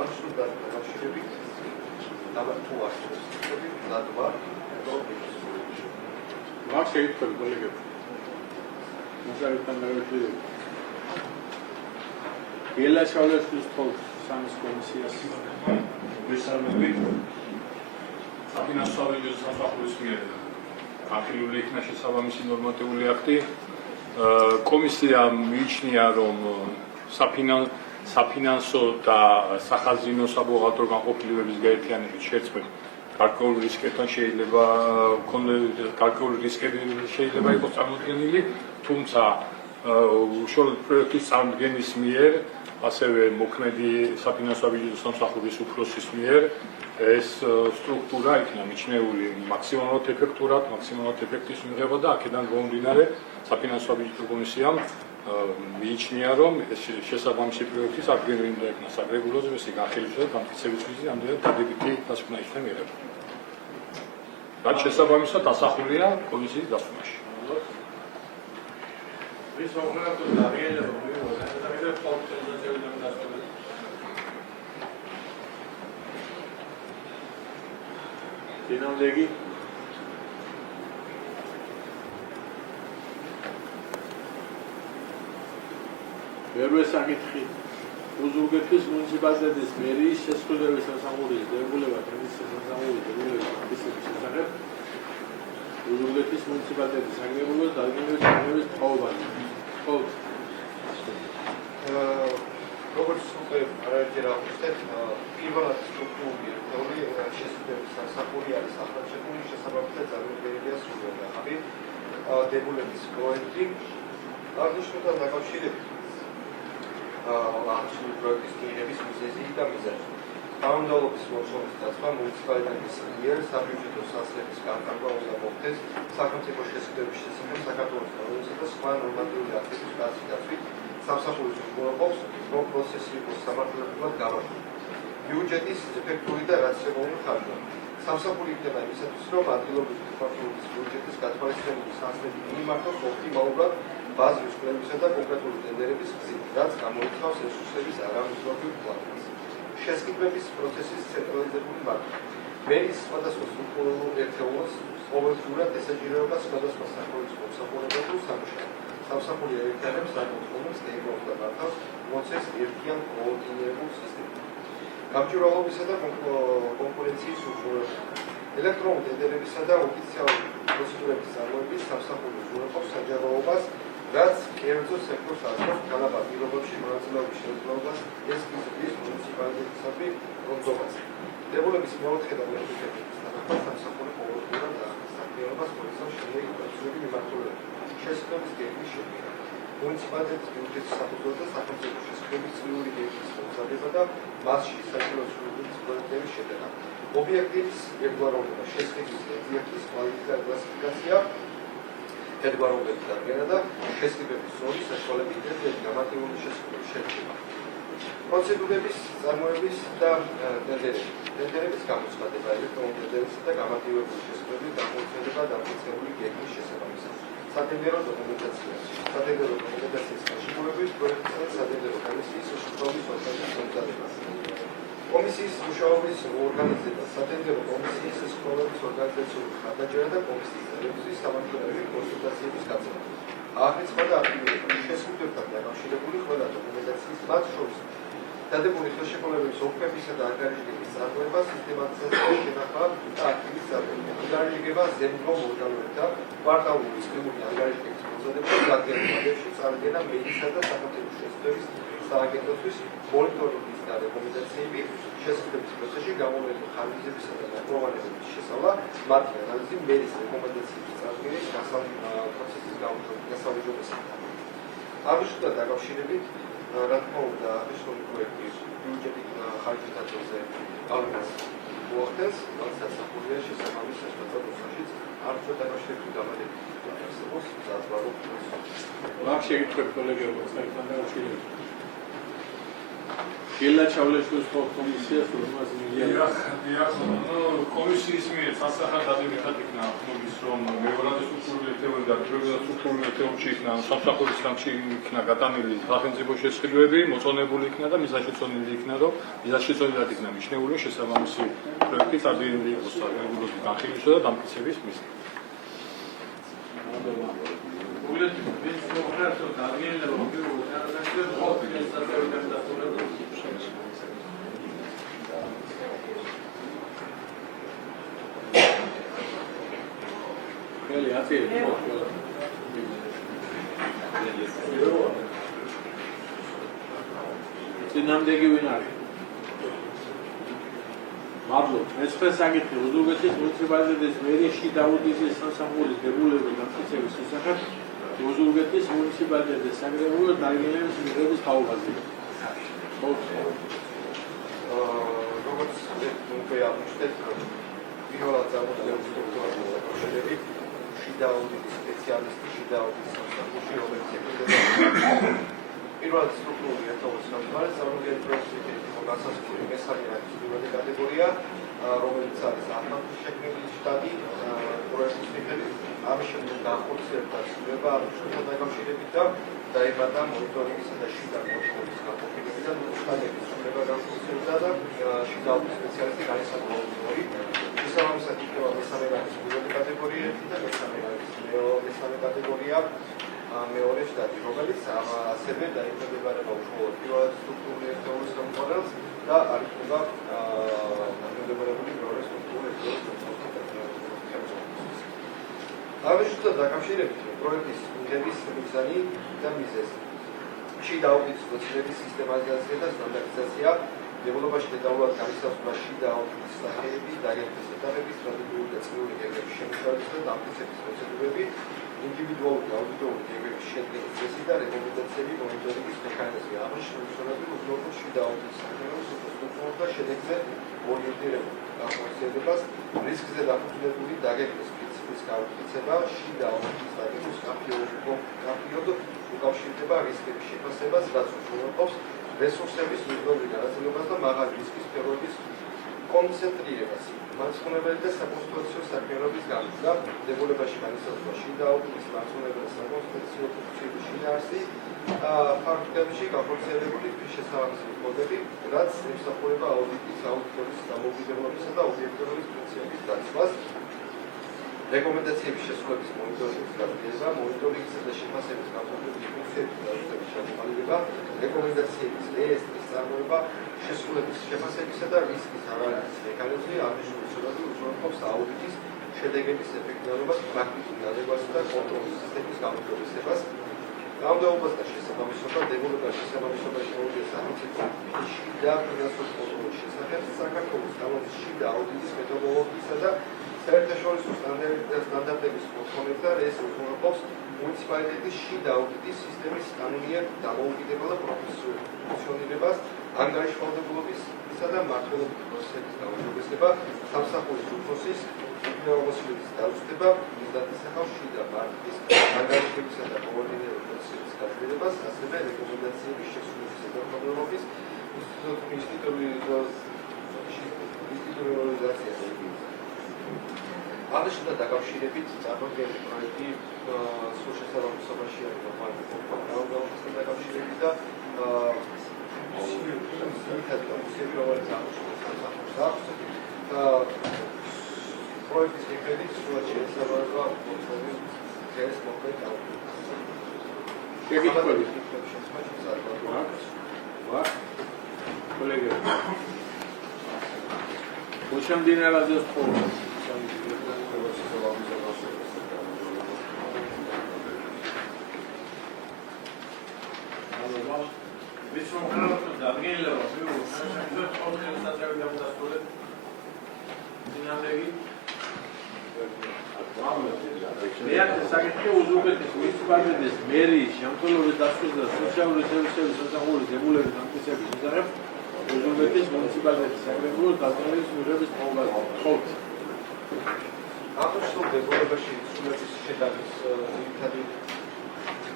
აღნიშნულ დაკავშირებით თუ არსებობს დადვა პრობლემის. რა შეიძლება გოლეგებ? მოსაერთან მერეთლი გელაშავლების სამის კომისიას მესამეები საფინანსო საბიუჯეტო სამსახურის მიერ ახილული იქნა შესაბამისი ნორმატიული აქტი. კომისია მიიჩნია, რომ საფინანსო და სახაზინო საბუღალტრო განყოფილებების გაერთიანებით შერწყმით გარკვეული რისკებთან შეიძლება გარკვეული რისკები შეიძლება იყოს წარმოდგენილი, თუმცა უშუალოდ პროექტის წარმოდგენის მიერ ასევე მოქმედი საფინანსო საბიუჯეტო სამსახურის უფროსის მიერ ეს სტრუქტურა იქნა მიჩნეული მაქსიმალურად ეფექტურად, მაქსიმალურად ეფექტის მიღება და აქედან გამომდინარე საფინანსო საბიუჯეტო კომისიამ მიიჩნია, რომ ეს შესაბამისი პროექტის აღდგენა უნდა იქნას საკრებულოზე, მისი განხილვის და დამტკიცების მიზეზი ამდენად დადებითი დასკვნა იქნა მიღება. რაც შესაბამისად ასახულია კომისიის დასკვნაში. ვის მოხდა დაგიელება მივიღო პოლიტიკოსებიდან დასკვნა. დინამდეგი მერვე საკითხი ოზურგეთის მუნიციპალიტეტის მერის შესრულების სამსახურის დებულება სამსახურის დებულების აქტების შესახებ ოზურგეთის მუნიციპალიტეტის საკრებულოს დადგენილების თაობაზე. როგორც უკვე არაერთი რა ვხსნით, პირველად სტრუქტურული შესრულების სამსახური არის ახალშენებული შესაბამისად წარმოდგენილია სრულიად ახალი დებულების პროექტი აღნიშნულთან დაკავშირებით აღნიშნული პროექტის მიღების მიზეზი და მიზანი. კანონმდებლობის მოთხოვნების დაცვა მუნიციპალიტეტის მიერ საბიუჯეტო სასწრაფის განხილვა უნდა მოხდეს სახელმწიფო შესყიდვების შესახებ საქართველოს კანონისა და სხვა ნორმატიული აქტების გასაცდით სამსახურის უზრუნველყოფს, რომ პროცესი იყოს სამართლებრივად გამართული. ბიუჯეტის ეფექტური და რაციონალური ხარჯვა. სამსახური იქნება იმისათვის, რომ ადგილობრივი სახელმწიფოს ბიუჯეტის გათვალისწინებული სასწრაფი მიმართოს ოპტიმალურად ბაზრის კვლევისა და კონკრეტული ტენდერების გზით, რაც გამოიწვევს რესურსების არამსხვერპლ პლანს. შესყიდვების პროცესის ცენტრალიზებული მარკა. მერის სხვადასხვა სტრუქტურულ ერთეულს ყოველდღიურად ესაჭიროება სხვადასხვა სახეობის მომსახურება თუ სამუშაო. სამსახური ერთიანებს საკუთრებებს გეგმავს და მართავს პროცესს ერთიან კოორდინირებულ სისტემად. გამჭვირვალობისა და კონკურენციის უზრუნველყოფა. ელექტრონული ტენდერებისა და ოფიციალური პროცედურების წარმოების სამსახური უზრუნველყოფს საჯაროობას, რაც კერძო სექტორს აწევს თანაბარ პირობებში მონაწილეობის შესაძლებლობას ეს გიზრის მუნიციპალიტეტისადმი პროგრამას. დებულების მეოთხე და მეხუთე თანახმად სამსახური ყოველდღიურად ახდენს საქმიანობას მოიცავს შემდეგი პროცედურები მიმართულებით. შესყიდვების გეგმის შექმნა. მუნიციპალიტეტის ბიუჯეტის საფუძველზე და სახელმწიფო შესყიდვების წლიური გეგმის მომზადება და მასში საჭირო სრულობის პროექტების შედეგა. ობიექტების ერთგვაროვნება, შესყიდვის ობიექტის კლასიფიკაცია, ერთგვაროვების დადგენა და შესყიდვების ზონის საშუალებით ერთ-ერთი გამარტივებული შესყიდვის შექმნა. პროცედურების წარმოების და ტენდერების გამოცხადება, ელექტრონული ტენდერების და გამარტივებული შესყიდვების გამოცხადება და ოფიციალური გეგმის შესაბამისად. სატენდერო დოკუმენტაცია. სატენდერო დოკუმენტაციის გაშიფრების პროექტისა და სატენდერო კომისიის შეშფოთების პროცესის მომზადება. კომისიის მუშაობის ორგანიზება, სატენდერო კომისიის სხდომების ორგანიზაციული ხარდაჭერა და კომისიის წევრების სამართლებრივი კონსულტაციების გაცემა. აღრიცხვა და აქტივირება. შესყიდვებთან დაკავშირებული ყველა დოკუმენტაციის მათ შორის დადებული ხელშეკრულების ოფერტისა და ანგარიშგების წარმოება, სისტემატიზაციის შენახვა და აქტივის წარმოება. ანგარიშგება ზემდგომ ორგანოებთან კვარტალური წლიური ანგარიშგების მომზადება გაგრძელებებში წარდგენა მედისა და სახელმწიფო შესწავლების სააგენტოსთვის მონიტორინგის და რეკომენდაციები შესწავლების პროცესში გამოვლენილი ხარჯებისა და ნაკლებობების შესწავლა, მათი ანალიზი მერის რეკომენდაციების წარდგენის პროცესის გასაუმჯობესება. აღნიშნულთან დაკავშირებით რა თქმა უნდა, აღნიშნული პროექტის ბიუჯეტის ხარჯთა წელზე გავლენას მოახდენს, რასაც საფუძვლია შესაბამის სასწავლებლაშიც არც დაკავშირებული დამატებითი არსებობს საზღვაო პროცესში. Mag შეგიტყვეთ კოლეგებო, საერთოდ დაკავშირებით. Gela Chavleshvili კომისიას რომელსაც დიახ, კომისიის მიერ სასახად დადებითად იქნა აღქმების, რომ მეორადი სტრუქტურული ერთეულები და პირველი სტრუქტურული ერთეულში იქნა სამსახურის სამში იქნა გატანილი სახელმწიფო შესყიდვები, მოწონებული იქნა და მიზანშეწონილი იქნა, რომ მიზანშეწონილად იქნა მიჩნეული შესაბამისი პროექტი წარდგენილი იყოს საგანგებო განხილვისა და დამტკიცების მიზნით. Eli asia. Sinamdegi ვინ არის? მადლობ. მეცხრე საკითხი უზურგეთის მუნიციპალიტეტის მერიაში დაუდიძის სამსახურის დებულების დამტკიცების შესახებ უზურგეთის მუნიციპალიტეტის საკრებულო დარგინების მიღების თაობაზე. როგორც უკვე აღნიშნეთ, პირველად წარმოდგენილი სტრუქტურული დაკავშირებით შიდა აუდიტის სპეციალისტი შიდა აუდიტის სამსახურში, რომელიც ეწოდება პირველად სტრუქტურული ერთეულის სამსახურს, წარმოდგენილი პროცესით იყო გასასწორი მესამე არის პირველი კატეგორია, რომელიც არის ახალგაზრდა შექმნილი შტატი პროექტის მიხედვით. ამის შემდეგ განხორციელდა ცვლილება აღნიშნულთან დაკავშირებით და დაიბადა მონიტორინგისა და შიდა მოშობის განყოფილებიდან შტატების ცვლილება განხორციელდა და შიდა აუდიტის სპეციალისტი განისაზღვრა ორი. შესაბამისად იქნება მესამე არის პირველი კატეგორია და მესამე კატეგორია მეორე შტატი, რომელიც ასევე დაინტერესება უშუალოდ პირველად სტრუქტურული ერთეულის მომხმარებელს და არ იქნება დამოკიდებული მეორე სტრუქტურული ერთეულის მომხმარებელს. აღნიშნულთან დაკავშირებით პროექტის მიღების მიზანი და მიზეზი. შიდა აუდიტის პროცედურების სისტემატიზაცია და სტანდარტიზაცია, დებულობაში დეტალურად განისაზღვრა შიდა აუდიტის სახეების, დაგეგმვის ეტაპების, სტრატეგიული და წლიური გეგმების შემუშავების და დამტკიცების პროცედურები, ინდივიდუალური აუდიტორული გეგმების შედგენის წესი და რეკომენდაციები, მონიტორინგის მექანიზმი. აღნიშნული ცნობები უზრუნველყოფს შიდა აუდიტის საქმიანობის სტრუქტურულ და შედეგზე ორიენტირებულ განხორციელებას, რისკზე დაფუძნებული დაგეგმვის პრინციპის განმტკიცება, შიდა აუდიტის დაგეგმვის კაფეოდ უკავშირდება რისკების შეფასებას, რაც უზრუნველყოფს რესურსების მიღწევის განაწილებას და მაღალი რისკის სფეროების კონცენტრირებას. Მარცხნივები და საკონსტრუქციო საქმიანობის განხილვა, დებულებაში განისაზღვრა შიდა აუდიტის მარცხნივები და საკონსტრუქციო ფუნქციების შინაარსი, ფაქტებში განხორციელებული შესაბამისი კოდები, რაც ემსახურება აუდიტის აუდიტორის დამოუკიდებლობისა და ობიექტურობის პრინციპების დაცვას, რეკომენდაციების შესრულების მონიტორინგის გაგრძელება, მონიტორინგისა და შეფასების განხორციელების ფუნქციების დაცვის ჩამოყალიბება, რეკომენდაციების რეესტრის წარმოება, შესრულების შეფასებისა და რისკის ანალიზის მექანიზმი აღნიშნული უზრუნველყოფს აუდიტის შედეგების ეფექტიანობას, პრაქტიკულ ადეკვატურობას და კონტროლის სისტემის გაუმჯობესებას. Raundaubas შესაბამისობა დებულებაში შესაბამისობაში მოუწია სახელმწიფო შიდა ფინანსური კონტროლის შესახებ საქართველოს გამოდის შიდა აუდიტის მეთოდოლოგიისა და საერთაშორისო სტანდარტების მოთხოვნებს და ეს უზრუნველყოფს მუნიციპალიტეტის შიდა აუდიტის სისტემის კანონიერ დამოუკიდებელ და პროფესიულ ფუნქციონირებას, ანგარიშვალდებულობისა და მმართველობის პროცესების გაუმჯობესება, სამსახურის უფროსის უფლებამოსილების დაზუსტება, მიზნად ისახავს შიდა მარკეტის ანგარიშებისა და კოორდინირების პროცესების გაგრძელებას, ასევე რეკომენდაციების შესრულების პრობლემების ინსტიტუციონალიზაციას. აღნიშნულთან დაკავშირებით წარმოდგენილი პროექტი სულ შესაბამისობაში არის ნორმალურთან დაკავშირებით და პროექტის მიხედვით სულად შეესაბამება ეს კონკრეტ შეგიტყვები. კოლეგები. უშემდინარაძეს ხოლმე. მეათე საკითხი უზრუნველყოფს მუნიციპალიტეტის მერიის შემთხვევების დაცვის და სოციალური სერვისების სასახურის დებულების დამტკიცების შესახებ უზრუნველყოფს მუნიციპალიტეტის საკრებულოს დაზიანების მიღების თხოვს. აღნიშნულ დებულებაში სულების შეტანის ძირითადი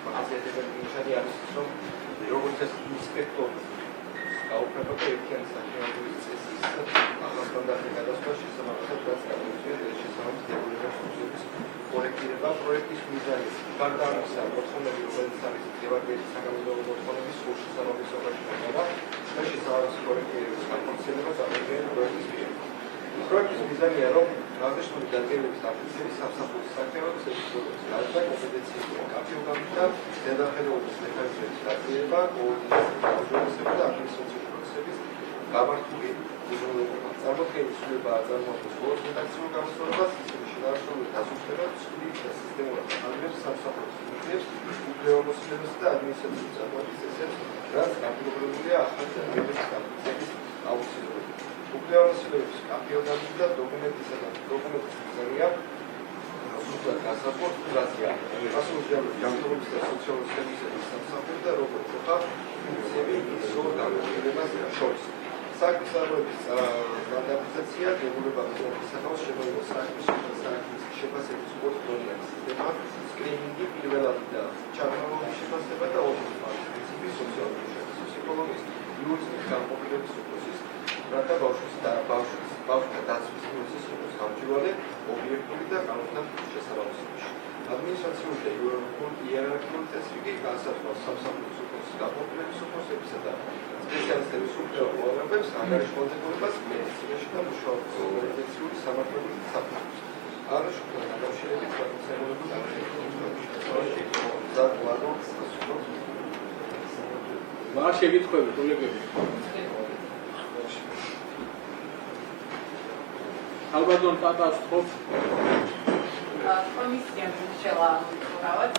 მახასიათებელი ნიშანი არის ის, რომ როგორც ეს ინსპექტორი გაუქმება და ერთიანი საქმიანობის წესის ახალსტანდარტის გადასვლა შესაბამისად რაც გამოიწვია შესაბამის დებულების ფუნქციების კორექტირება. პროექტის მიზანი გარდა ამისა, მოთხოვნები, რომელიც არის დევაგების საკანონმდებლო მოთხოვნების სრულ შესაბამისობაში მოხდა და შესაბამის კორექტირების განხორციელება წარმოადგენს პროექტის მიერ. პროექტის მიზანია, რომ აღნიშნული დადგენილების დაფიქსირების სამსახურის საქმიანობის ეფექტურობის გარდა კომპეტენციის კაფეოგამის და ზედახელობის მექანიზმების გაწევა, კოორდინაციის გაუმჯობესება და ადმინისტრაციული პროცესების გამართული უზრუნველყოფა. წარმოდგენის სრულებაა წარმოადგენს ბოლოს რედაქციულ გამოსწორებას, ისინი შინაარსობრივ დასუსტებას, ცვლილ და სისტემურად ახალებს სამსახურის ფუნქციებს, უფლებამოსილებასა და ადმინისტრაციულ წარმოების წესებს, რაც განპირობებულია ახალი დადგენილების დამტკიცების აუცილებლობით. უფლებამოსილების კაფეოგამის და დოკუმენტისა და დოკუმენტის მიზანია სრულად გასაზღვრო ფუნქცია, პასუხისმგებლობის ჯანმრთელობის და სოციალური სერვისების სამსახური და როგორც ხარ ფუნქციები ისო განყოფილებას შორის. საქმის წარმოების სტანდარტიზაცია, დებულებების ისახავს შემოიღოს საქმის შეფასების კორექტირების სისტემა, სკრინინგი, პირველადი და ჩართულობის შეფასება და ობიექტური პრინციპის სოციალური ფსიქოლოგიის იურიდიკის განყოფილების უფროსის, რათა ბავშვთა დაცვის პროცესის გამჭვირვალე ობიექტური და კანონთან შესაბამისობაში. ადმინისტრაციული და იერარქიული წესრიგი კი განსაზღვრავს სამსახურის უფროსის განყოფილების უფროსებისა და სპეციალისტების უფლებებს, ანგარიშვალდებულებას, მედიცინაში და მუშაობის ორგანიზაციული სამართლებრივ საფუძვლებს. აღნიშნულთან დაკავშირებით განსაზღვრებული რა შეგიტყვები, კოლეგები? ალბათონ ტატას თხოვს. კომისიამ შელა უყავად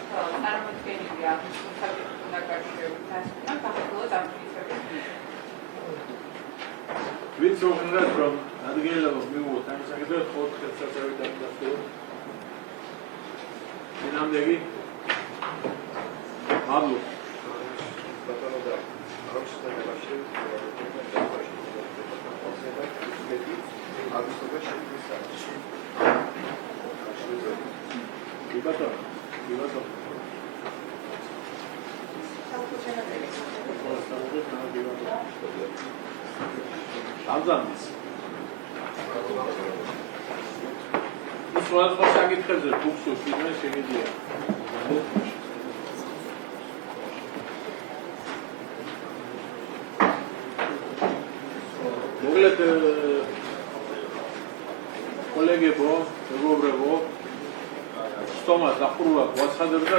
წარმოდგენილი აღნიშნულ საკითხთან დაკავშირებით დასკვნა საქართველოს დამტკიცების ვინც უყურებს რომ ადგილობრივ მიუღოთ ამ საკითხებს 4 წელიწადში დამტკიცებულ. დინამდეგი მადლობა. აღნიშნულმა შექმნის კი ბატონო, კი ბატონო. ამზადის. ის სხვადასხვა საკითხებზე ფუქს უშინე შეგიძლია. მოგლეთ კოლეგებო, მეგობრებო, სტომას დახურულად ვაცხადებდა